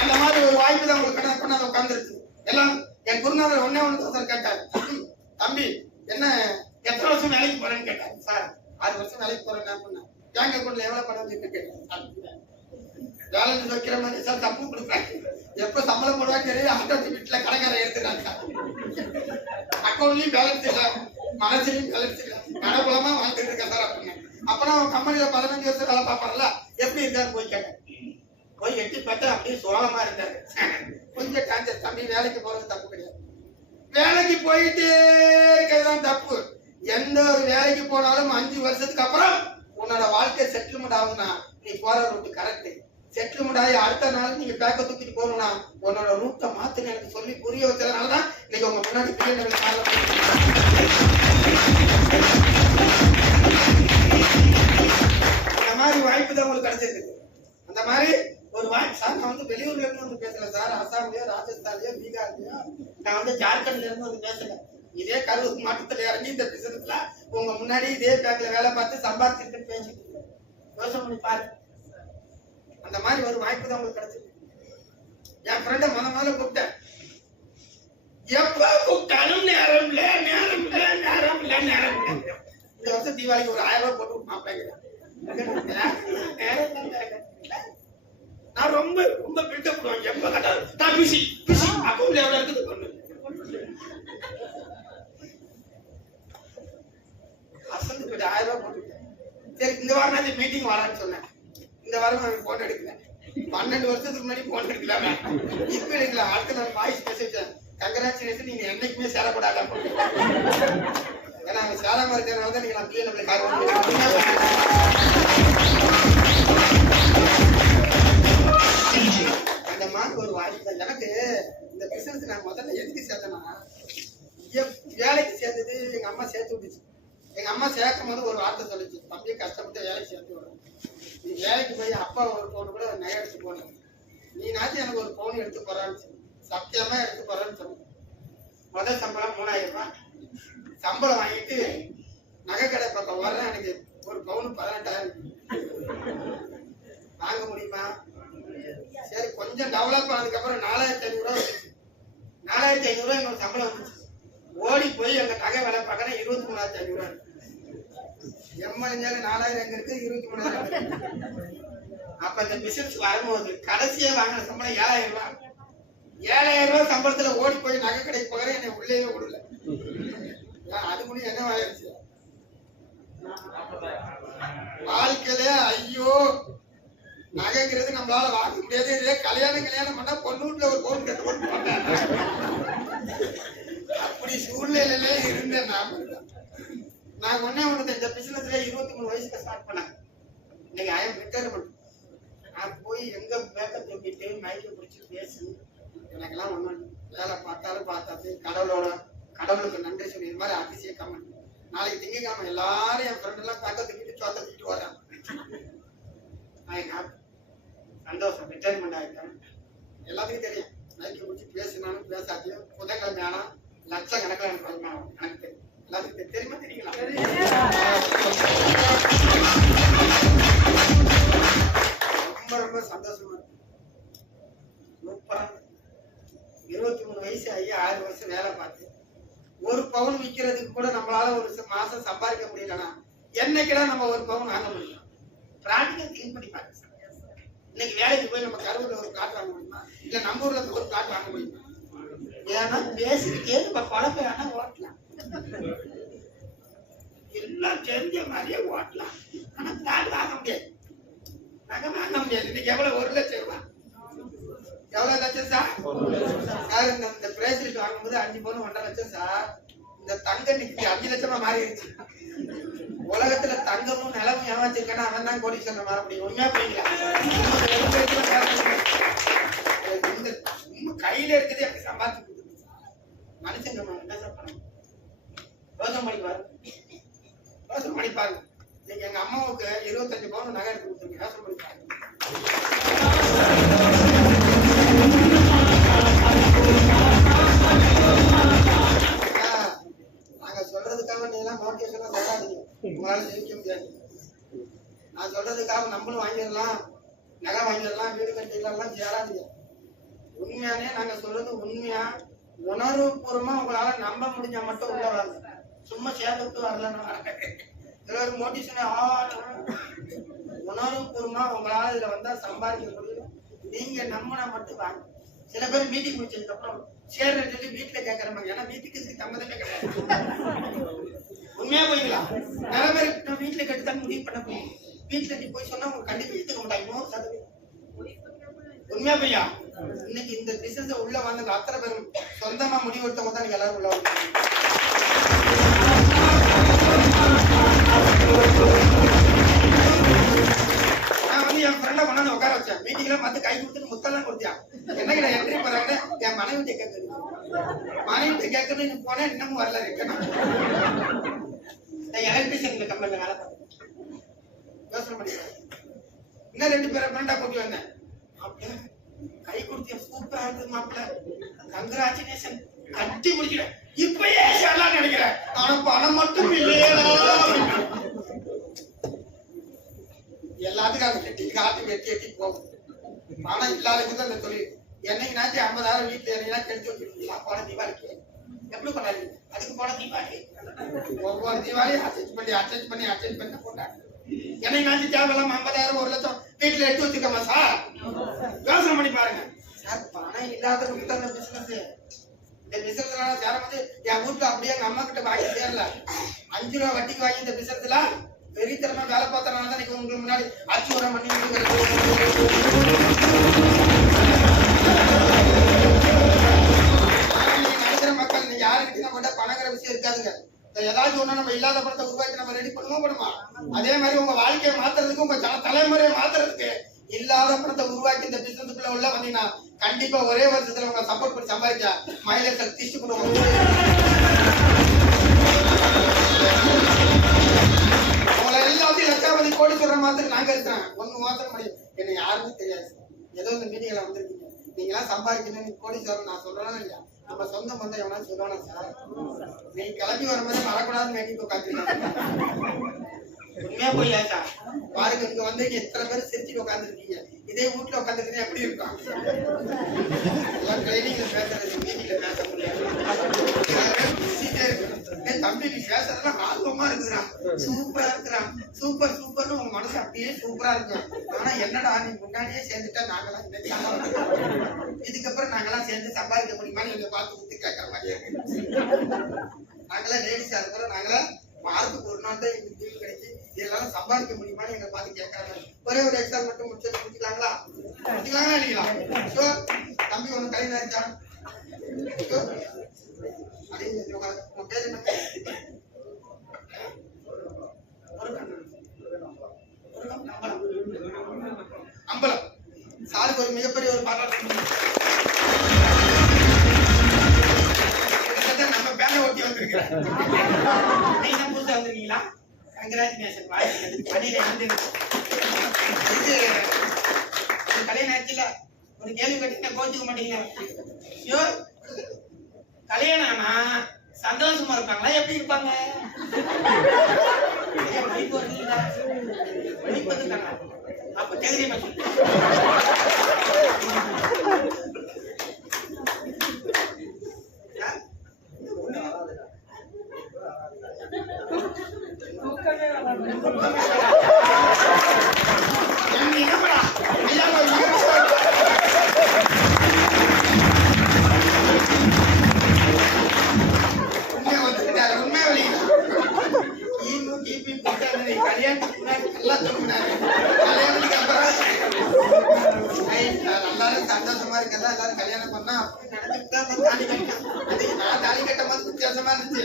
அந்த மாதிரி ஒரு வாய்ப்பு தான் உங்களுக்கு கொண்டாந்து உட்கார்ந்துருக்கு. எல்லாம் என் குருநாதர் ஒண்ணு சார் கேட்டார், தம்பி என்ன எத்தனை வருஷம் வேலைக்கு போறேன்னு கேட்டார். சார் 6 வருஷம் வேலைக்கு போறேன் அப்படின்னா பேங்க் அக்கௌண்ட்ல எவ்வளவு பணம் வச்சுட்டு கேட்டேன். பேலன்ஸ் வைக்கிற மாதிரி சார் தப்பு கொடுக்குறாங்க, எப்ப சம்பளம் போடுவாங்க தெரியுது, ஆட்டோ வீட்டுல கடைக்காரன் எடுத்துறாங்க, அக்கௌண்ட்லயும் பேலன்ஸ் இல்ல, மனசுலயும் பேலன்ஸ் இல்ல, கடவுளமா வாழ்ந்துட்டு இருக்கேன் சார் அப்படின்னு. அப்பனா அவன் கம்பெனில 15 வருஷம் வேலை பார்ப்பார்ல, எப்படி இருக்காரு போய் கேட்டேன். போய் எட்டி பார்த்தா அப்படியே சோகமா இருந்தாரு. கொஞ்சம் டான்சர், தம்பி வேலைக்கு போறது தப்பு கிடையாது, வேலைக்கு போயிட்டே இருக்கிறதுதான் தப்பு. எந்த ஒரு வேலைக்கு போனாலும் 5 வருஷத்துக்கு அப்புறம் உன்னோட வாழ்க்கை செட்டில்மெண்ட் ஆகுதுன்னா நீ போற ரூட் கரெக்ட். செட்டில்மெண்ட் ஆகி அடுத்த நாள் நீங்க பேக்க தூக்கிட்டு போகணும்னா உன்னோட ரூட்டை மாத்துன்னு எனக்கு சொல்லி புரிய வச்சதுனாலதான் இன்னைக்கு உங்க முன்னாடி அந்த மாதிரி வாய்ப்பு தான் உங்களுக்கு கிடைச்சிருக்கு. அந்த மாதிரி ஒரு வாய்ப்பு சார். நான் வந்து வெளியூர்ல இருந்து வந்து பேசல சார். அசாம்லயோ ராஜஸ்தான்லயோ பீகார்லயோ நான் வந்து ஜார்க்கண்ட்ல இருந்து வந்து பேசல. இதே கரூர் மாவட்டத்துல இறங்கி இந்த பிசினஸ்ல உங்க முன்னாடி இதே பேங்க்ல வேலை பார்த்து சம்பாதிச்சிருக்குன்னு பேசிட்டு யோசனை பண்ணி பாரு. அந்த மாதிரி ஒரு வாய்ப்பு தான் உங்களுக்கு கிடைச்சிருக்கு. என் ஃப்ரெண்ட முதல்ல கூப்பிட்டேன். எப்ப கூப்பிட்டாலும் நேரம் இல்ல நேரம் இல்ல நேரம் இல்ல நேரம் இல்ல. இந்த வருஷம் தீபாவளிக்கு ஒரு 1000 ரூபாய் போட்டு மாப்பிள்ளைங்க. நான் ரொம்ப ரொம்ப பில்டப் பண்ணுவேன். எப்ப கேட்டாலும் நான் பிசி பிசி அக்கௌண்ட்ல எவ்வளவு இருக்குது கொண்டு அசந்து போயிட்டு 1000 ரூபாய் போட்டுட்டேன். சரி இந்த வாரம் நான் மீட்டிங் வரான்னு சொன்னேன். இந்த வாரம் நான் போன் எடுக்கல. 12 வருஷத்துக்கு முன்னாடி போன் எடுக்கலாமே இப்ப எடுக்கல. அடுத்த நாள் வாய்ஸ் மெசேஜ் கங்கராச்சுலேஷன் நீங்க என்னைக்குமே சேரக்கூடாது. ஏன்னா அவங்க சேராம இருக்கிறதுனால தான் நீங்க நான் பிஎல்எம்ல கார் அந்த மாதிரி ஒரு வாய்ப்பு தான் எனக்கு. இந்த பிசினஸ் நான் முதல்ல எதுக்கு சேர்த்தேன்னா வேலைக்கு சேர்த்தது எங்க அம்மா சேர்த்து விட்டுச்சு. எங்க அம்மா சேர்க்கும் போது ஒரு வார்த்தை சொல்லிச்சு, தம்பியை கஷ்டப்பட்டு வேலைக்கு சேர்த்து விடுறேன். நீ வேலைக்கு போய் அப்பா ஒரு பவுன் கூட நகை எடுத்து போனேன். நீ நாச்சும் எனக்கு ஒரு பவுன் எடுத்து போறான்னு சத்தியமா எடுத்து போறேன்னு சொன்னேன். முதல் சம்பளம் 3000 ரூபாய் சம்பளம் வாங்கிட்டு நகை கடை பக்கம் வர்றேன். எனக்கு ஒரு பவுன் 18,000 வாங்க முடியுமா? சரி கொஞ்சம் டெவலப் ஆனதுக்கு அப்புறம் 4500 ரூபாய் வந்துச்சு. 4500 ரூபாய் என்னோட சம்பளம் வந்துச்சு. ஓடி போய் எங்க நகை வேலை பார்க்கறேன். 23,500 ரூபாய். எம்எல்ஏ 4000 எங்க இருக்கு? 23,000. அப்ப இந்த பிசினஸ் வரும்போது கடைசியா வாங்கின சம்பளம் 7000 ரூபாய். 7000 ரூபாய் சம்பளத்துல ஓடி போய் நகை கடைக்கு போகிறேன். என்னை உள்ளே விடல. அது முடியும் என்ன ஆயிடுச்சு வாழ்க்கையில. ஐயோ நகைங்கிறது நம்மளால வாங்க முடியாது. இதே கல்யாணம் பண்ணா பொண்ணு வீட்டுல ஒரு பவுன் கட்டு போட்டு போட்டேன். அப்படி சூழ்நிலையில இருந்தேன். நான் ஒன்னே ஒண்ணு இந்த பிசினஸ்ல 23 வயசுல ஸ்டார்ட் பண்ணேன். இன்னைக்கு ஐயம் ரிட்டையர்மெண்ட். நான் போய் எங்க பேக்க தூக்கிட்டு மைக்க பிடிச்சி பேசு எனக்கெல்லாம் ஒண்ணும் வேலை பார்த்தாலும் பார்த்தாது கடவுளுக்கு நன்றி சொல்லி இது மாதிரி அதிசய கமெண்ட். நாளைக்கு திங்கக்கிழமை எல்லாரும் என் ஃப்ரெண்ட் எல்லாம் பேக்க தூக்கிட்டு சோத்த தூக்கிட்டு வரேன். சந்தோஷம். ரிட்டையர்மெண்ட் ஆகிட்டேன். எல்லாத்துக்கும் தெரியும். மைக்க பிடிச்சி பேசினாலும் பேசாட்டியும் புதன்கிழமை ஆனா லட்சக்கணக்கில் எனக்கு வருமானம். எனக்கு தெரியும். எல்லாத்துக்கும் தெரியுமா தெரியுங்களா? ரொம்ப ரொம்ப சந்தோஷமா இருக்கு. சூப்பரா 23 வயசு ஆகி 6 வருஷம் வேலை பார்த்து ஒரு பவுன் விற்கிறதுக்கு கூட நம்மளால ஒரு மாசம் சம்பாதிக்க முடியலன்னா என்னைக்குடா நம்ம ஒரு பவுன் வாங்க முடியும்? பிராக்டிக்கல் திங்க் பண்ணி பாருங்க. இன்னைக்கு வேலைக்கு போய் நம்ம கரூர்ல ஒரு காட்டு வாங்க முடியுமா? இல்ல நம்ம ஊர்ல ஒரு காட்டு வாங்க முடியுமா? ஏன்னா பேசிக்கிட்டே நம்ம குழப்ப வேணா ஓட்டலாம். எல்லாம் தெரிஞ்ச மாதிரியே ஓட்டலாம். ஆனா காட்டு வாங்க முடியாது. நகை வாங்க முடியாது. இன்னைக்கு எவ்வளவு? 1 லட்சம் ரூபாய். எவ்வளவு லட்சம் சார்? சார் இந்த பிரேஸ்லெட் வாங்கும்போது 5 பவுன் 1.5 லட்சம் சார். இந்த தங்க இன்னைக்கு 5 லட்சமா மாறிடுச்சு. உலகத்துல தங்கமும் நிலமும் ஏமாச்சிருக்கேன்னா அவன் தான் கோடீஸ்வரன் மாற முடியும். உண்மையா போய்க்கலாம். கையில இருக்குது எனக்கு சம்பாதிச்சு மனுஷங்க என்ன சார் பண்ண யோசனை பண்ணிப்பாரு. யோசனை பண்ணிப்பாரு. இன்னைக்கு எங்க அம்மாவுக்கு 25 பவுன் நகை எடுத்து கொடுத்துருங்க. யோசனை பண்ணிப்பாரு. நாங்க சொல்றதுக்காக நீ எல்லாம் மோட்டிவேஷனா சொல்லாதீங்க. உங்களால ஜெயிக்க முடியாது. நான் சொல்றதுக்காக நம்மளும் வாங்கிடலாம், நகை வாங்கிடலாம், வீடு கட்டிடலாம் சேராதீங்க. உண்மையானே நாங்க சொல்றது உண்மையா உணர்வுபூர்வமா உங்களால நம்ப முடிஞ்சா மட்டும் உள்ள வராது. சும்மா சேர்ந்துட்டு வரலன்னு எல்லாரும் மோட்டிவேஷன் உணர்வுபூர்வமா உங்களால இதுல வந்தா சம்பாதிக்க முடியும். நீங்க நம்பினா மட்டும் வாங்க. சில பேர் மீட்டிங் முடிச்சதுக்கு அப்புறம் சேர்றது வீட்டுல கேட்கறாங்க. ஏன்னா வீட்டுக்கு சம்மதமே கிடையாது. உண்மையா போய்க்கலாம். நிறைய பேர் வீட்டுல கட்டுதான் முடிவு பண்ண போய் வீட்டுல நீ போய் சொன்னா உங்களுக்கு கண்டிப்பா ஏத்துக்க மாட்டாங்க. உண்மையா பையா? இன்னைக்கு இந்த பிசினஸ் உள்ள வந்தது அத்தனை பேரும் சொந்தமா முடிவு எடுத்தவங்க தான் நீங்க எல்லாரும் உள்ள வந்து. நான் வந்து என் ஃப்ரெண்ட கொண்டாந்து உட்கார வச்சேன். மீட்டிங்ல மனைவிட்ட கேட்கணும். மனைவிட்ட கேட்கணும் போனா இன்னமும் வரல இருக்கணும். எலக்ட்ரிஷியன் கம்பெனில வேலை பார்த்து யோசனை பண்ணிக்கிறேன். இன்னும் 2 பேரை ஃப்ரெண்டா கூட்டி வந்தேன். கை கொடுத்திய சூப்பரா இருக்கு மாப்பிள்ள, கங்க்ராச்சுலேஷன், கட்டி முடிக்கிறேன். இப்பயே எல்லாம் நினைக்கிறேன், ஆனா பணம் மட்டும் இல்லையா. எல்லாத்துக்கும் கட்டி காட்டு வெட்டி வெட்டி போகும். பணம் இல்லாததுக்கு அந்த தொழில். என்னைக்கு நாச்சு 50,000 வீட்டுல என்னையா கெடுத்து வச்சிருக்கீங்களா? போன தீபாவளிக்கு எப்படி கொண்டாடுங்க? அதுக்கு போன தீபாவளி ஒவ்வொரு தீபாவளியும் அட்ஜஸ்ட் பண்ணி கொண்டாடு. என்னைக்கு நாச்சு தேவையில்லாம 50,000 1 லட்சம் வீட்டுல எடுத்து வச்சிருக்கோமா சார்? யோசனை பண்ணி பாருங்க சார். பணம் இல்லாதவங்களுக்கு தான் இந்த பிசினஸ். இந்த பிசினஸ்னால சேர வந்து என் வீட்டுல அப்படியே எங்க அம்மா கிட்ட வாங்கி சேரல. 5 ரூபா வட்டிக்கு வாங்கி இந்த பிசினஸ்ல வெறித்தனமா வேலை பார்த்தனால தான் இன்னைக்கு உங்களுக்கு முன்னாடி அச்சுவரம் பண்ணி நினைக்கிற மக்கள். நீங்க யாருக்கிட்ட நம்ம பணங்கிற விஷயம் இருக்காதுங்க. ஏதாச்சும் ஒண்ணு நம்ம இல்லாத பணத்தை உருவாக்கி நம்ம ரெடி பண்ணுமா? அதே மாதிரி உங்க வாழ்க்கையை மாத்துறதுக்கு, உங்க தலைமுறையை மாத்துறதுக்கு இல்லாத பணத்தை உருவாக்கி இந்த பிசினஸ்க்குள்ள உள்ள வந்தீங்கன்னா கண்டிப்பா ஒரே வருஷத்துல உங்க சப்போர்ட் பண்ணி சம்பாதிச்சா மைலேஜ் திச்சு பண்ணுவோம். உங்களை எல்லாத்தையும் லட்சாபதி கோடி சொல்ற மாதிரி நாங்க இருக்கிறேன். 1 மாசம் முடியும். என்ன யாருமே தெரியாது. ஏதோ இந்த மீட்டிங்ல வந்திருக்கீங்க. நீங்க எல்லாம் சம்பாதிக்கணும்னு கோடி சொல்ற நான் சொல்றேன்னா இல்லையா? நம்ம சொந்த பந்தம் எவனா சொல்லுவானா சார்? நீங்க கிளம்பி வரும்போது வரக்கூடாதுன்னு வேண்டி உட்காந்துருக்காங்க. உண்மையா போய் ஆச்சா பாருங்க. இங்க வந்து எத்தனை பேர் சிரிச்சுட்டு உட்காந்துருக்கீங்க. இதே வீட்டுல உட்காந்துருக்கீங்க எப்படி இருக்கும்? ட்ரைனிங்ல பேசுறது மீட்டிங்ல பேச முடியாது. தம்பி நீ பேசுறதுலாம் ஆர்வமா இருக்கிறான், சூப்பரா இருக்கிறான், சூப்பர் சூப்பர்னு உங்க மனசு அப்படியே சூப்பரா இருக்கும். ஆனா என்னடா நீ முன்னாடியே சேர்ந்துட்டா நாங்கெல்லாம் இதுக்கப்புறம் நாங்கெல்லாம் சேர்ந்து சம்பாதிக்க முடியுமா? நீங்க பார்த்து விட்டு கேட்கற மாதிரி இருக்கு. நாங்களாம் லேடிஸா இருக்கிறோம். நாங்களாம் வாரத்துக்கு 1 நாள் தான் எங்களுக்கு லீவு கிடைச்சு இதெல்லாம் சம்பாதிக்க முடியுமான்னு எங்களை பார்த்து கேட்கறாங்க. ஒரே ஒரு எக்ஸாம் மட்டும் முடிச்சுக்கலாங்களா இல்லைங்களா? தம்பி ஒண்ணு கை நினைச்சா அம்பலம் சாருக்கு ஒரு மிகப்பெரிய ஒரு பாராட்டு. நம்ம பேரை ஓட்டி வந்திருக்கிறேன். நீங்க புதுசா வந்திருக்கீங்களா? கங்க்ராச்சுலேஷன். கல்யாணம் ஆச்சுல ஒரு கேள்வி கேட்டீங்கன்னா கோச்சுக்க மாட்டீங்க. கல்யாணம் ஆனா சந்தோஷமா இருப்பாங்களா? எப்படி இருப்பாங்க? அப்ப தெரியுமா? சந்தோஷமா இருக்கல எல்லாரும் கல்யாணம் பண்ணா நான் தாலி கட்ட மாதிரி வித்தியாசமா இருந்துச்சு.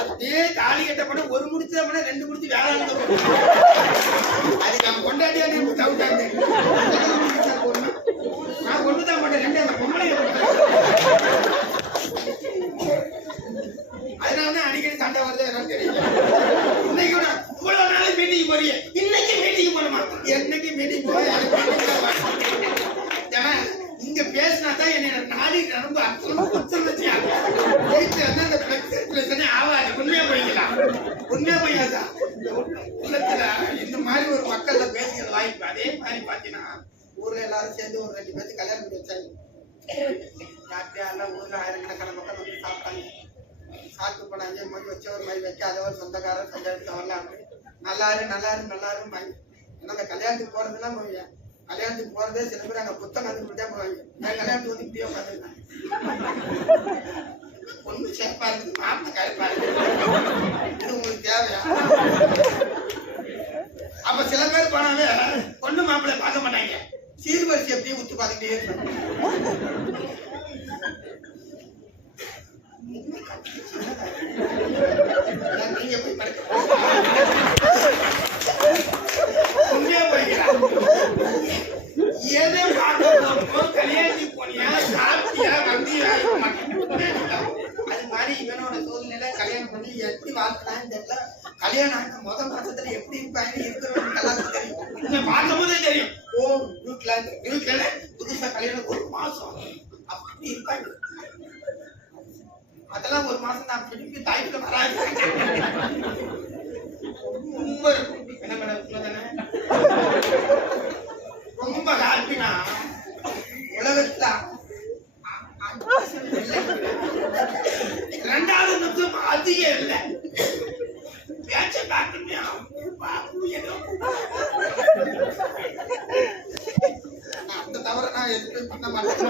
அதே தாலி கட்ட பண்ண 1 முடிச்சு 2 முடிச்சு வேலை அதுக்கு அவன் கொண்டாடியா தவிட்டாங்க. நான் ஒண்ணுதான் மாட்டேன் 2 அந்த பொம்பளை. அதனாலதான் அடிக்கடி சண்டை வருது என்னன்னு தெரியல. இன்னைக்கு கூட இவ்வளவு நாள் மீட்டிங் போறீங்க, இன்னைக்கு மீட்டிங் பண்ணுமா? என்னைக்கு மீட்டிங் போய் ஏன்னா இங்க பேசினாதான் என்ன நாடி ரொம்ப ஆவாது. உண்மையா போய்க்கலாம், உண்மையா போய்யாதா உள்ளத்துல இந்த மாதிரி ஒரு மக்கள்ல பேசுகிற வாய்ப்பு. அதே மாதிரி பாத்தீங்கன்னா ஊர்ல எல்லாரும் சேர்ந்து ஒரு 2 பேருக்கு கல்யாணம் பண்ணி வச்சாங்க. யார்கிட்ட ஊர்ல ஆயிரக்கணக்கான மக்கள் வந்து சாப்பிட்டாங்க. சாப்பிட்டு போனாங்க. மொழி வச்ச ஒரு மாதிரி வைக்காத ஒரு சொந்தக்காரர் கல்யாணத்துக்கு வரலாம். நல்லாரு நல்லாரு நல்லாருன்னு வாங்கி. ஏன்னா அந்த கல்யாணத்துக்கு போறதுலாம் போவீங்க. கல்யாணத்துக்கு போறதே சில பேர் அங்க புத்தகம் வந்து தான் போவாங்க. என் கல்யாணத்துக்கு வந்து இப்படியே உட்காந்துருந்தாங்க. பொண்ணு சேப்பா இருக்குது, மாப்பிள்ளை கருப்பா இருக்குது. இது உங்களுக்கு தேவையா? அப்ப சில பேர் போனாவே பொண்ணு மாப்பிள்ளை பார்க்க மாட்டாங்க. சீர்வரிசை எப்படியே ஊத்து பார்த்துக்கிட்டே இருப்பாங்க. நீங்க போய் படுக்க உண்மையா போய்க்கிறான். எதை பார்க்க போறோமோ கல்யாணத்துக்கு போனியா, சாப்பிட்டியா, வந்தியா, கல்யாணம் ஆன முதல் மாசத்துல எப்படி இருப்பாங்க இருக்கிறவங்க எல்லாத்துக்கும் தெரியும். பார்க்கும் போதே தெரியும். ஓ நியூக்ல புதுசா கல்யாணம் 1 மாசம் அப்படி இருப்பாங்க. அதெல்லாம் 1 மாசம் நான் பிடிப்பி தாய்கிட்ட வராது. ரொம்ப என்ன மேடம் ரொம்ப ஹாப்பினா உலகத்துல 2வது நிமிஷம் அதிகம் இல்லை. பேச்ச பார்க்கணுமே அந்த தவிர நான் எதுவுமே பண்ண மாட்டேன்.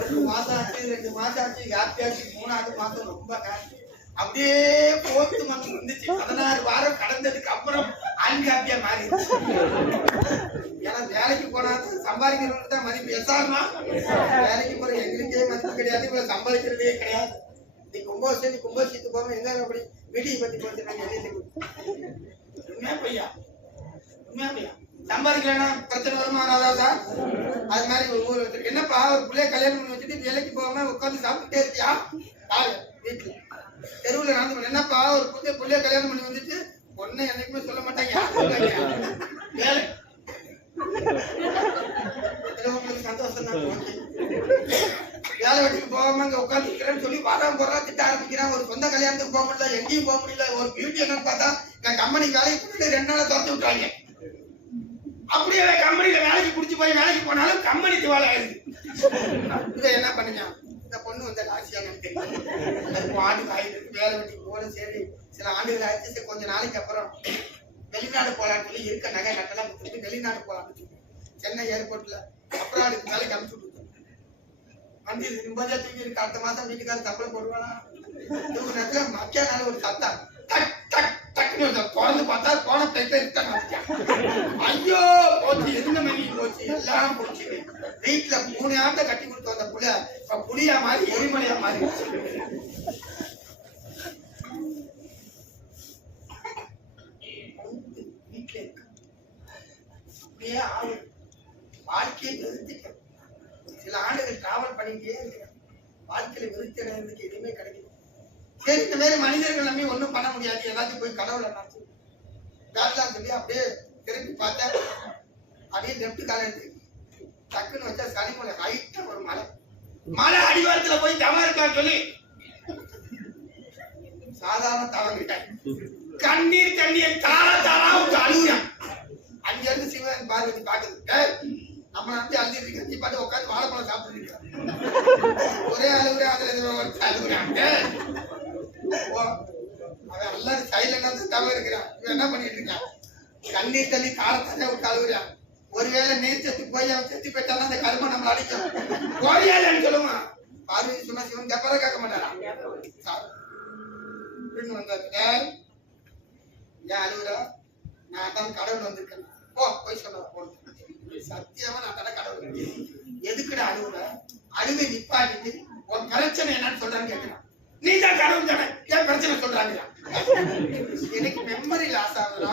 1 மாசம் ஆச்சு 2 மாசம் ஆச்சு ஹாப்பியாச்சு. 3வது மாசம் ரொம்ப ஹாப்பி. அப்படியே 4th மந்த் வந்துச்சு. 16 வாரம் கடந்ததுக்கு அப்புறம் அன்ஹாப்பியா மாறிடுச்சு. ஏன்னா வேலைக்கு போனா சம்பாதிக்கிறவங்க தான் மதிப்பு. எஸ்ஆர்மா வேலைக்கு போற எங்களுக்கே மதிப்பு கிடையாது, இவ்வளவு சம்பாதிக்கிறதே கிடையாது. நீ கும்பசீத்து போக எங்க அப்படி வீடியை பத்தி போச்சு. உண்மையா பையா சம்பாதிக்கலன்னா பிரச்சனை வருமா வராதா? அது மாதிரி என்னப்பா ஒரு பிள்ளைய கல்யாணம் பண்ணி வச்சுட்டு வேலைக்கு போகாம உட்காந்து சாப்பிட்டுட்டே இருக்கியா? வீட்டுல தெருவுல நடந்து என்னப்பா ஒரு பிள்ளைய கல்யாணம் பண்ணி வந்துட்டு ஒண்ணு என்னைக்குமே சொல்ல மாட்டாங்க. வேலை உங்களுக்கு சந்தோஷம் தான். வேலை வெட்டிக்கு போகாம இங்க உட்காந்துக்கிறேன்னு சொல்லி வரம் போறா திட்ட ஆரம்பிக்கிறான். ஒரு சொந்த கல்யாணத்துக்கு போக முடியல, எங்கேயும் போக முடியல. ஒரு பியூட்டி என்னன்னு பார்த்தா என் கம்பெனி வேலைக்கு போட்டு 2 நாளா துரத்து விட்டுறாங்க. அப்படியே கம்பெனியில வேலைக்கு குடிச்சு போய் வேலைக்கு போனாலும் கம்பெனி திவால் ஆயிடுது. இதை என்ன பண்ணுங்க? இந்த பொண்ணு வந்து ராசியானு தெரியும். அதுக்கு ஆண்டு ஆயிருக்கு. வேலை வெட்டிக்கு போல சரி சில ஆண்டுகள் ஆயிடுச்சு. கொஞ்ச நாளைக்கு அப்புறம் வெளிநாடு போலான்னு சொல்லி இருக்க நகை நட்டெல்லாம் கொடுத்துட்டு வெளிநாடு போலான்னு சொல்லி சென்னை ஏர்போர்ட்ல அப்புறம் அதுக்கு வேலைக்கு அனுப்பிச்சு விட்டு வந்து நிம்மதியா தூங்கி இருக்கு. அடுத்த மாசம் வீட்டுக்காரர் சம்பளம் போடுவானா? தூக்கு நேரத்துல மக்கியானால ஒரு சத்தம் டக் டக் டக்குன்னு திறந்து பார்த்தா போன பிளைட்ல இருக்காங்க. ஐயோ போச்சு, எந்த மணி போச்சு, எல்லாம் போச்சு. வீட்டுல 3 ஆண்டை கட்டி கொடுத்து வந்த புள்ள இப்ப புளியா மாறி எரிமலையா மாறி வீட்டுல இருக்கு. அப்படியே ஆளு வாழ்க்கையை வெறுத்துட்டேன். சில ஆண்டுகள் டிராவல் பண்ணிட்டே இருக்கிறேன். வாழ்க்கையில வெறுத்து அடைறதுக்கு எதுவுமே கிடைக்கல. சரி இந்த மாதிரி மனிதர்கள் நம்பி ஒண்ணும் பண்ண முடியாது, எல்லாத்தையும் போய் கடவுளை நினைச்சு வேறலாம் சொல்லி அப்படியே திரும்பி பார்த்தேன். அப்படியே லெப்ட் கால எடுத்து டக்குன்னு வச்சா சனிமலை ஹைட்டா ஒரு மலை அடிவாரத்துல போய் தவம் இருக்கான்னு சொல்லி சாதாரண தவங்கிட்டேன். கண்ணீர் தண்ணியை தாரா அழுகுறான். அங்க இருந்து சிவன் பார்வதி பாக்குது. நம்ம நம்பி அழுது நீ பாட்டு உட்காந்து வாழைப்பழம் சாப்பிட்டு இருக்க ஒரே அழுகுறேன். அதுல அழுகுறாங்க. அவன் எல்லாரும் சைலண்டா தவ இருக்கிறான். இவன் என்ன பண்ணிட்டு இருக்கான்? கண்ணீர் தள்ளி தாரத்தானே விட்டு அழுகுறான். ஒருவேளை நீர் செத்து போய் அவன் செத்து போயிட்டானா அந்த கருமை நம்மள அடிக்கும். கோரியாலன்னு சொல்லுவான். பார்வதி சொன்னா சிவன் கப்பரை கேட்க மாட்டாரான். வந்தாரு. ஏன் அழுகுறா? நான் தான் கடவுள் வந்திருக்கேன். போய் சொல்ல சத்தியமா நான் தானே கடவுள். எதுக்குடா அழுகுற? அழுகை நிப்பாட்டிட்டு உன் பிரச்சனை என்னன்னு சொல்றான்னு கேட்கிறான். நீ தான் கடவுள் தானே, ஏன் பிரச்சனை சொல்றாங்க? எனக்கு மெமரி லாஸ் ஆகுதுன்னா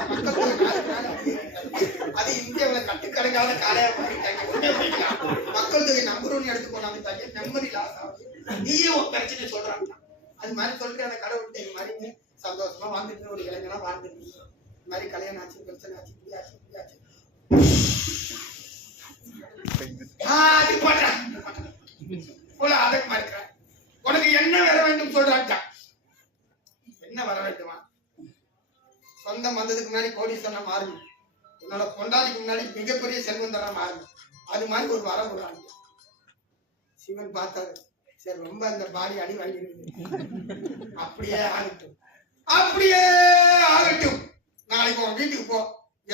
அது இந்தியாவில் கட்டுக்கடங்காத காலையா பண்ணிட்டாங்க. மக்கள் தொகை நம்பர் 1 எடுத்து போனாங்க. மெமரி லாஸ் ஆகுது. நீயே உன் பிரச்சனை சொல்றாங்க. அது மாதிரி சொல்ற அந்த கடவுள்கிட்ட இது மாதிரி சந்தோஷமா வாழ்ந்துட்டு ஒரு இளைஞனா வாழ்ந்துட்டு இந்த மாதிரி கல்யாணம் ஆச்சு, பிரச்சனை ஆச்சு, இப்படி ஆச்சு, இப்படி ஆச்சு. உனக்கு என்ன வர வேண்டும் சொல்றாங்க. என்ன வர வேண்டுமா? சொந்தம் வந்ததுக்கு முன்னாடி கோடீஸ்வரனா மாறும். உன்னோட பொண்டாதிக்கு முன்னாடி மிகப்பெரிய செல்வந்தரா மாறும். அது மாதிரி ஒரு வரம் விடுறாங்க. சிவன் பார்த்தாரு. சரி ரொம்ப அந்த பாடி அடி வாங்கிருக்கு. அப்படியே ஆகட்டும், அப்படியே ஆகட்டும். நாளைக்கு உன் வீட்டுக்கு போ.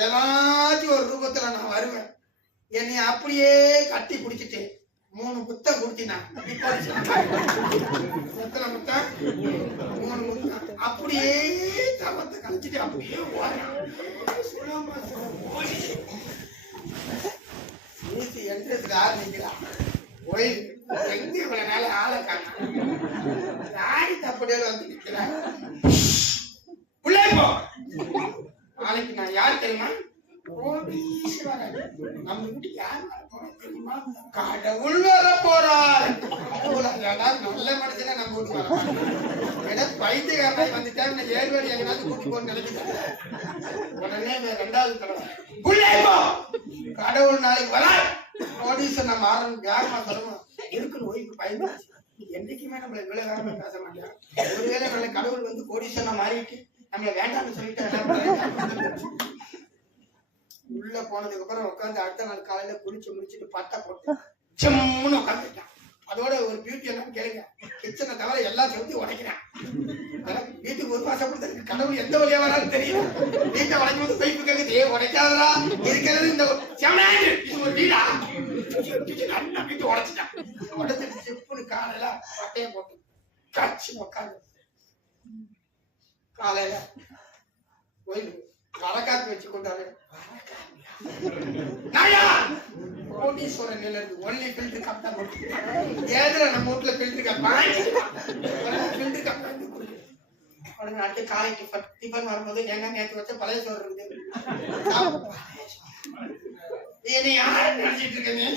ஏதாச்சும் ஒரு ரூபத்துல நான் வருவேன். என்னை அப்படியே கட்டி பிடிச்சிட்டு 3 முத்தம் கொடுத்தினா அப்படியே தவத்தை கழிச்சிட்டு அப்படியே ஆரம்பிக்கலாம். எங்க இவ்வளவு நாள் ஆளை காணி தப்படியால வந்து நிக்கிறாங்க. நாளைக்கு நான் யார் தெரியுமா? கோடீஸ்வரன். நம்ம வீட்டுக்கு யார் வர போறா தெரியுமா? கடவுள் வர போறார். நல்ல மனுஷனா நம்ம வீட்டுக்கு வர மாட்டேன். பைத்தியக்காரனாய் வந்துட்டா ஏர்வேடி எங்கனாவது கூட்டி போன்னு நினைக்கிறேன். உடனே ரெண்டாவது தடவை கடவுள் நாளைக்கு வர கோடீஸ்வரன் மாறணும் யாருமா சொல்லணும் இருக்குன்னு ஓய்வு பயந்து என்னைக்குமே நம்மள இவ்வளவு வேகமா பேச மாட்டேன். ஒருவேளை நம்மள கடவுள் வந்து கோடீஸ்வரனா மாறிட்டு நம்மள வேண்டாம்னு சொல்லிட்டு உள்ள போனதுக்கு அப்புறம் உட்காந்து அடுத்த நாள் காலையில குளிச்சு முடிச்சுட்டு பட்டை போட்டு செம்முன்னு உட்காந்துட்டான். அதோட ஒரு பியூட்டி என்னன்னு கேளுங்க, கிச்சனை தவிர எல்லாம் செலுத்தி உடைக்கிறேன். வீட்டுக்கு ஒரு மாசம் கொடுத்ததுக்கு கடவுள் எந்த வழியா வரான்னு தெரியல. வீட்டை உடைக்கும் போது பைப்பு கேக்குது, ஏ உடைக்காதரா இருக்கிறது இந்த இது ஒரு வீடா நல்லா வீட்டு உடைச்சிட்டான். உடச்சிட்டு செப்புன்னு காலையில பட்டையை போட்டு கட்சி உட்காந்து காலையில கோயில் வரக்காத்து வச்சு கொண்டாரு. கோடீஸ்வரன் இருந்து ஒன்லி ஃபில்டர் கப் தான் ஏதுல நம்ம வீட்டுல ஃபில்டர் கப் ஃபில்டர் கப் உடனே அடுத்து காலை டிஃபன் வரும்போது எங்க நேற்று வச்ச பழைய சோறு இருக்குது. என்னை யாரு நினைச்சிட்டு இருக்கேன்?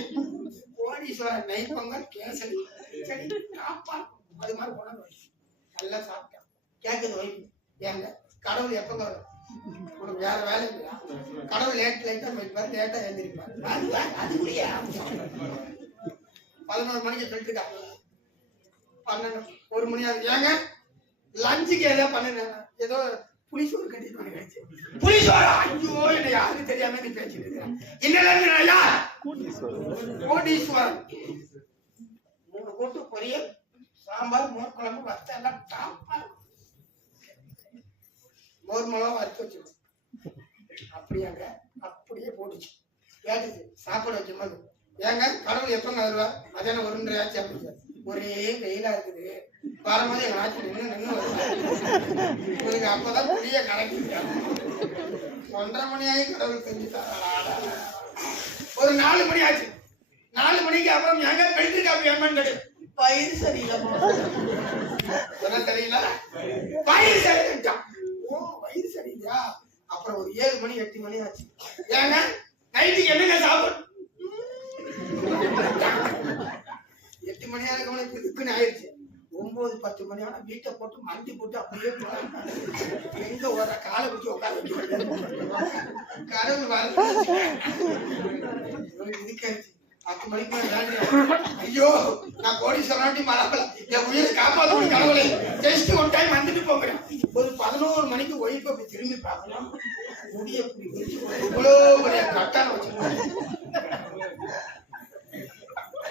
கோடீஸ்வரன் நெய் பொங்கல் கேசரி சரி சாப்பாடு அது மாதிரி கொண்டாந்து நல்லா சாப்பிட்டேன். கேட்குது வைப்பு ஏங்க கடவுள் எப்பங்க வரும்? உனக்கு வேற வேலை இல்லையா? கடவுள் லேட்டா போயிட்டு லேட்டா எழுந்திருப்பாரு. 11 மணிக்கு சொல்லிட்டுருக்காங்க. 12 1 மணி ஆகுது. ஏங்க லஞ்சுக்கு ஏதோ பண்ணுங்க, ஏதோ புளிசோறு கட்டிட்டு பண்ணிடுச்சு. புளிசோறு ஐயோ என்ன யாருன்னு தெரியாம நீ பேசிட்டு இருக்கிறேன். என்ன கோடீஸ்வரன் 3 கூட்டு பொரியல் சாம்பார் மோர் குழம்பு வத்த எல்லாம் டாப்பா மோர் மிளகா வறுத்து வச்சிருக்கோம். அப்படியாங்க அப்படியே போட்டுச்சு கேட்டுச்சு சாப்பாடு வச்சும்போது. ஏங்க கடவுள் எப்பங்க வருவா? மதியானம் 1:30 ஆச்சு அப்படின்னு. ஒரே வெயிலா இருக்குது வரும்போது எங்க நாச்சு நின்று உங்களுக்கு அப்பதான் புளிய கலக்கிட்டு 1:30 மணி ஆகி கடவுள் செஞ்சுட்டாரா. ஒரு 4 மணி ஆச்சு. 4 மணிக்கு அப்புறம் எங்க பெல்ட் காப்பி ஏமாண்டு பயிர் சரியில்லைமா என்ன தெரியல பயிர் சரிட்டான். ஓ வயிறு சரியா? அப்புறம் ஒரு 7 மணி 8 மணி ஆச்சு. ஏங்க நைட்டுக்கு என்னங்க சாப்பிடு? 8 மணி ஆனதுக்கு இதுக்குன்னு ஆயிடுச்சு. 9 10 மணி ஆனா வீட்டை போட்டு மண்டி போட்டு அப்படியே எங்க ஒரு காலை வச்சு உட்காந்து கடவுள் வர இதுக்கு 10 மணிக்கு ஐயோ நான் கோடீஸ்வரனாட்டி மறக்கல என் உயிரை காப்பாற்ற கடவுளை ஜஸ்ட் ஒன் டைம் வந்துட்டு போகிறேன். ஒரு 11 மணிக்கு ஒய்ஃப் அப்படி திரும்பி பார்க்கலாம். முடிய இவ்வளோ பெரிய கட்டான வச்சிருக்கோம்.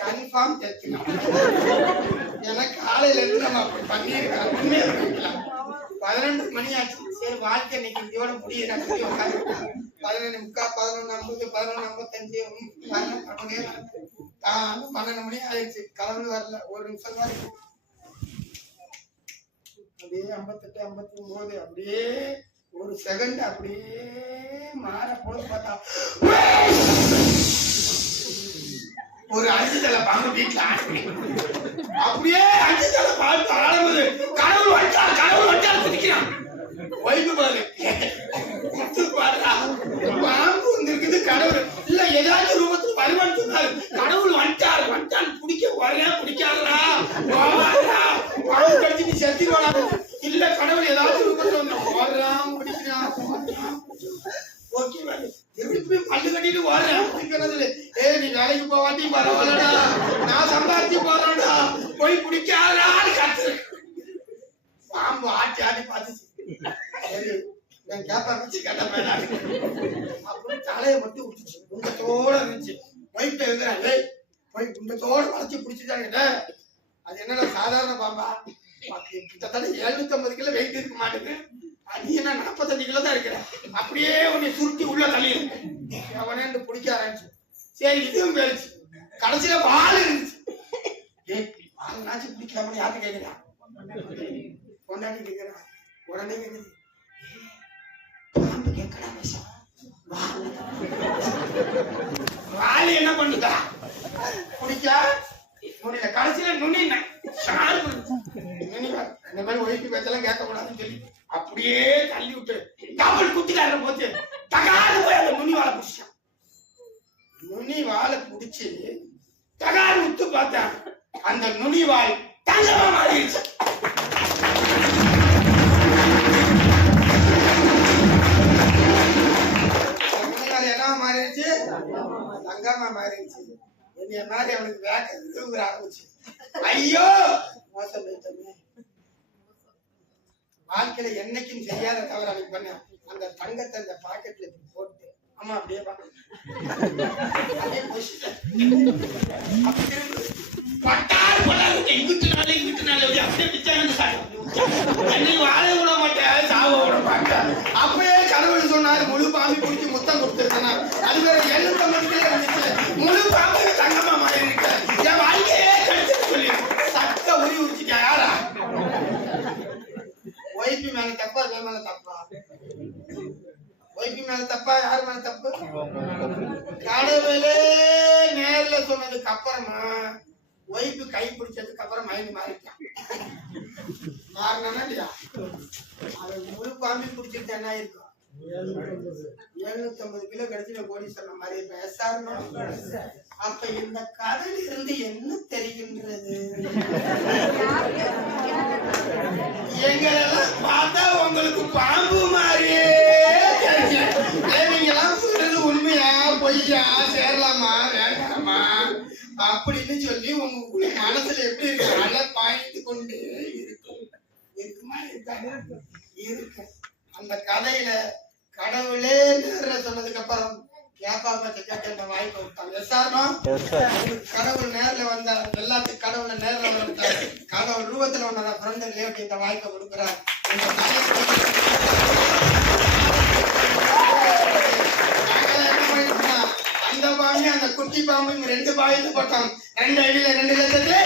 கன்ஃபார்ம் தெரிஞ்சுக்கலாம். ஏன்னா காலையில இருந்து நம்ம அப்படி பண்ணிருக்கலாம். உண்மையை பண்ணிக்கலாம். 12 மணி ஆச்சு. சரி வாழ்க்கை இன்னைக்கு இதோட முடியுது. 11:45 11:55 12 மணி ஆயிடுச்சு. கலந்து வரல. ஒரு நிமிஷம் தான் இருக்கு. அப்படியே 58 59 அப்படியே ஒரு செகண்ட் அப்படியே மாற போது பார்த்தா ஒரு 5 தலை பாம்பு வீட்டுல அப்படியே 5 தலை பாம்பு ஆடும்போது கடவுள் வச்சா குதிக்கிறான். வைப்பு பாரு பாருடா பாம்பு வந்துருக்குது. கடவுள் இல்ல ஏதாச்சும் ரூபத்துல வருவான்னு சொன்னாரு. கடவுள் வந்துட்டான் பிடிக்க வரேன் பிடிக்காதா பாம்பு கடிச்சு நீ செத்துருவானா? இல்ல கடவுள் ஏதாச்சும் ரூபத்துல வந்து ஓடுறான் பிடிக்கிறான். ஓகே திருப்பி பல்லு கட்டிட்டு ஓடுறேன். ஏ நீ வேலைக்கு போவாட்டி பரவாயில்லடா நான் சம்பாதிச்சு போறேன்டா போய் பிடிக்காதான்னு கத்து. பாம்பு ஆட்டி ஆட்டி பார்த்துச்சு. சரி நான் கேப்பா வச்சு கட்ட வேண்டாம் அப்படின்னு தலையை மட்டும் விட்டுச்சு. குண்டத்தோட இருந்துச்சு. வயிற்றுல இருந்தா போய் குண்டத்தோட வளைச்சு பிடிச்சிட்டாங்க. அது என்னடா சாதாரண பாம்பா? கிட்டத்தட்ட 750 கிலோ வெயிட் இருக்க மாட்டேங்குது. அது என்ன 45 கிலோ தான் இருக்கிறேன். அப்படியே உன்னை சுருட்டி உள்ள தள்ளிடு அவனே பிடிக்க ஆரம்பிச்சு. சரி இதுவும் போயிடுச்சு. கடைசியில வால் இருந்துச்சு. வால்னாச்சும் பிடிக்காம யாரு கேட்கிறா? கொண்டாடி கேட்கிறா. உடனே கேட்குது பாம்பு கேட்கடா விஷம். வால் என்ன பண்ணுதா? பிடிக்கா முடியல. கடைசியில நுனி இந்த மாதிரி ஒய்ஃபு பேச்செல்லாம் கேட்கக்கூடாதுன்னு சொல்லி அப்படியே தள்ளி விட்டு டபுள் குத்திக்கார போச்சு. தகாது போய் அந்த நுனி வாழ தங்கமா மாறிடுச்சு. என்னைய மாதிரி அவனுக்கு வேக விரும்புற ஆரம்பிச்சு. ஐயோ மோசம் போயிட்டோமே. வாழ்க்கையில என்னைக்கும் செய்யாத தவிர அவனுக்கு பண்ண அந்த தங்கத்தை அந்த பாக்கெட்ல போட்டு ஆமா அப்படியே அப்பயே கடவுள் சொன்னாரு முழு பாம்பு குடிச்சு முத்தம் கொடுத்துருக்கா. அது வேற 750 இருந்துச்சு. முழு பாம்பு தங்கமா மாறி இருக்க என் வாழ்க்கையே கிடைச்சு சொல்லி சக்க உரி உரிச்சுட்டா. யாரா ஒய்பி மேல தப்பா அதே மேல தப்பா? ஒய்பி மேல தப்பா யாரு மேல தப்பு? கடவுளே நேர்ல சொன்னதுக்கு அப்புறமா ஒய்பு கை பிடிச்சதுக்கு அப்புறம் மைண்ட் மாறிட்டான். மாறினா இல்லையா? அது முழு பாம்பி பிடிச்சிட்டு என்ன இருக்கும்? 750 கிலோ கிடைச்சு கோடி சொன்ன மாதிரி இருப்பேன். அப்ப இந்த கதையில இருந்து என்ன தெரிகின்றது? எங்களெல்லாம் பார்த்தா உங்களுக்கு பாம்பு மாதிரியே நீங்கெல்லாம் சொல்றது உண்மையா பொய்யா சேரலாமா வேண்டாமா அப்படின்னு சொல்லி உங்க மனசுல எப்படி இருக்கு? அலை பாய்ந்து கொண்டே இருக்கும். இருக்குமா இருக்காது? இருக்கு. அந்த கதையில கடவுளே நேர்ல சொன்னதுக்கு அப்புறம் வியாபாரமா கேட்ட வாய்ப்பு விட்டாங்க. எஸ்ஆர்மா கடவுள் நேர்ல வந்தா எல்லாத்துக்கும் கடவுளை நேர்ல வந்தாரு. கடவுள் ரூபத்துல வந்த ஃப்ரெண்டு லேட் இந்த வாய்ப்பை கொடுக்குறாரு. அந்த பாம்பு அந்த குட்டி பாம்பு 2 பாயில போட்டோம். 2 அடியில 2 லட்சத்துல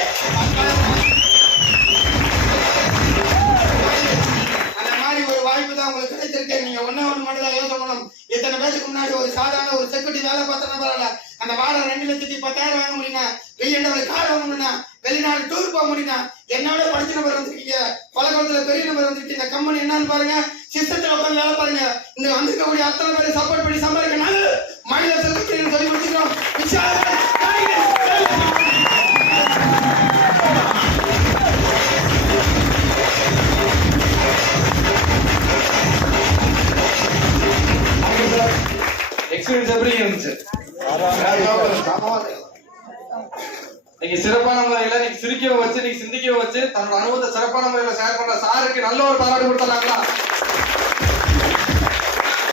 அந்த மாதிரி ஒரு வாய்ப்பு தான் உங்களுக்கு கிடைச்சிருக்கேன். நீங்க ஒண்ணு மட்டும் தான் யோசனை பண்ணணும். இத்தனை பேருக்கு முன்னாடி ஒரு சாதாரண ஒரு செக்யூரிட்டி வேலை பார்த்தா பரவாயில்ல. அந்த வாரம் 2,10,000 வாங்க முடியும்னா, வெளியிட கார் வாங்கணும்னா, வெளிநாடு டூர் போக முடியும்னா, என்னோட படிச்ச நபர் வந்திருக்கீங்க, பழக்கத்துல பெரிய நபர் வந்துருக்கு. இந்த கம்பெனி என்னன்னு பாருங்க, சிஸ்டத்துல உட்காந்து வேலை பாருங்க. இந்த வந்திருக்கக்கூடிய அத்தனை பேரை சப்போர்ட் பண்ணி சம்பாதிக்க நல்ல மனித செல்வத்தை சொல்லி முடிச்சுக்கிறோம். எக்ஸ்பீரியன்ஸ் எப்படி இருந்துச்சு? நீங்க சிறப்பான முறையில நீங்க சிரிக்க வச்சு நீங்க சிந்திக்க வச்சு தன்னோட அனுபவத்தை சிறப்பான முறையில ஷேர் பண்ற சாருக்கு நல்ல ஒரு பாராட்டு கொடுத்துறாங்களா?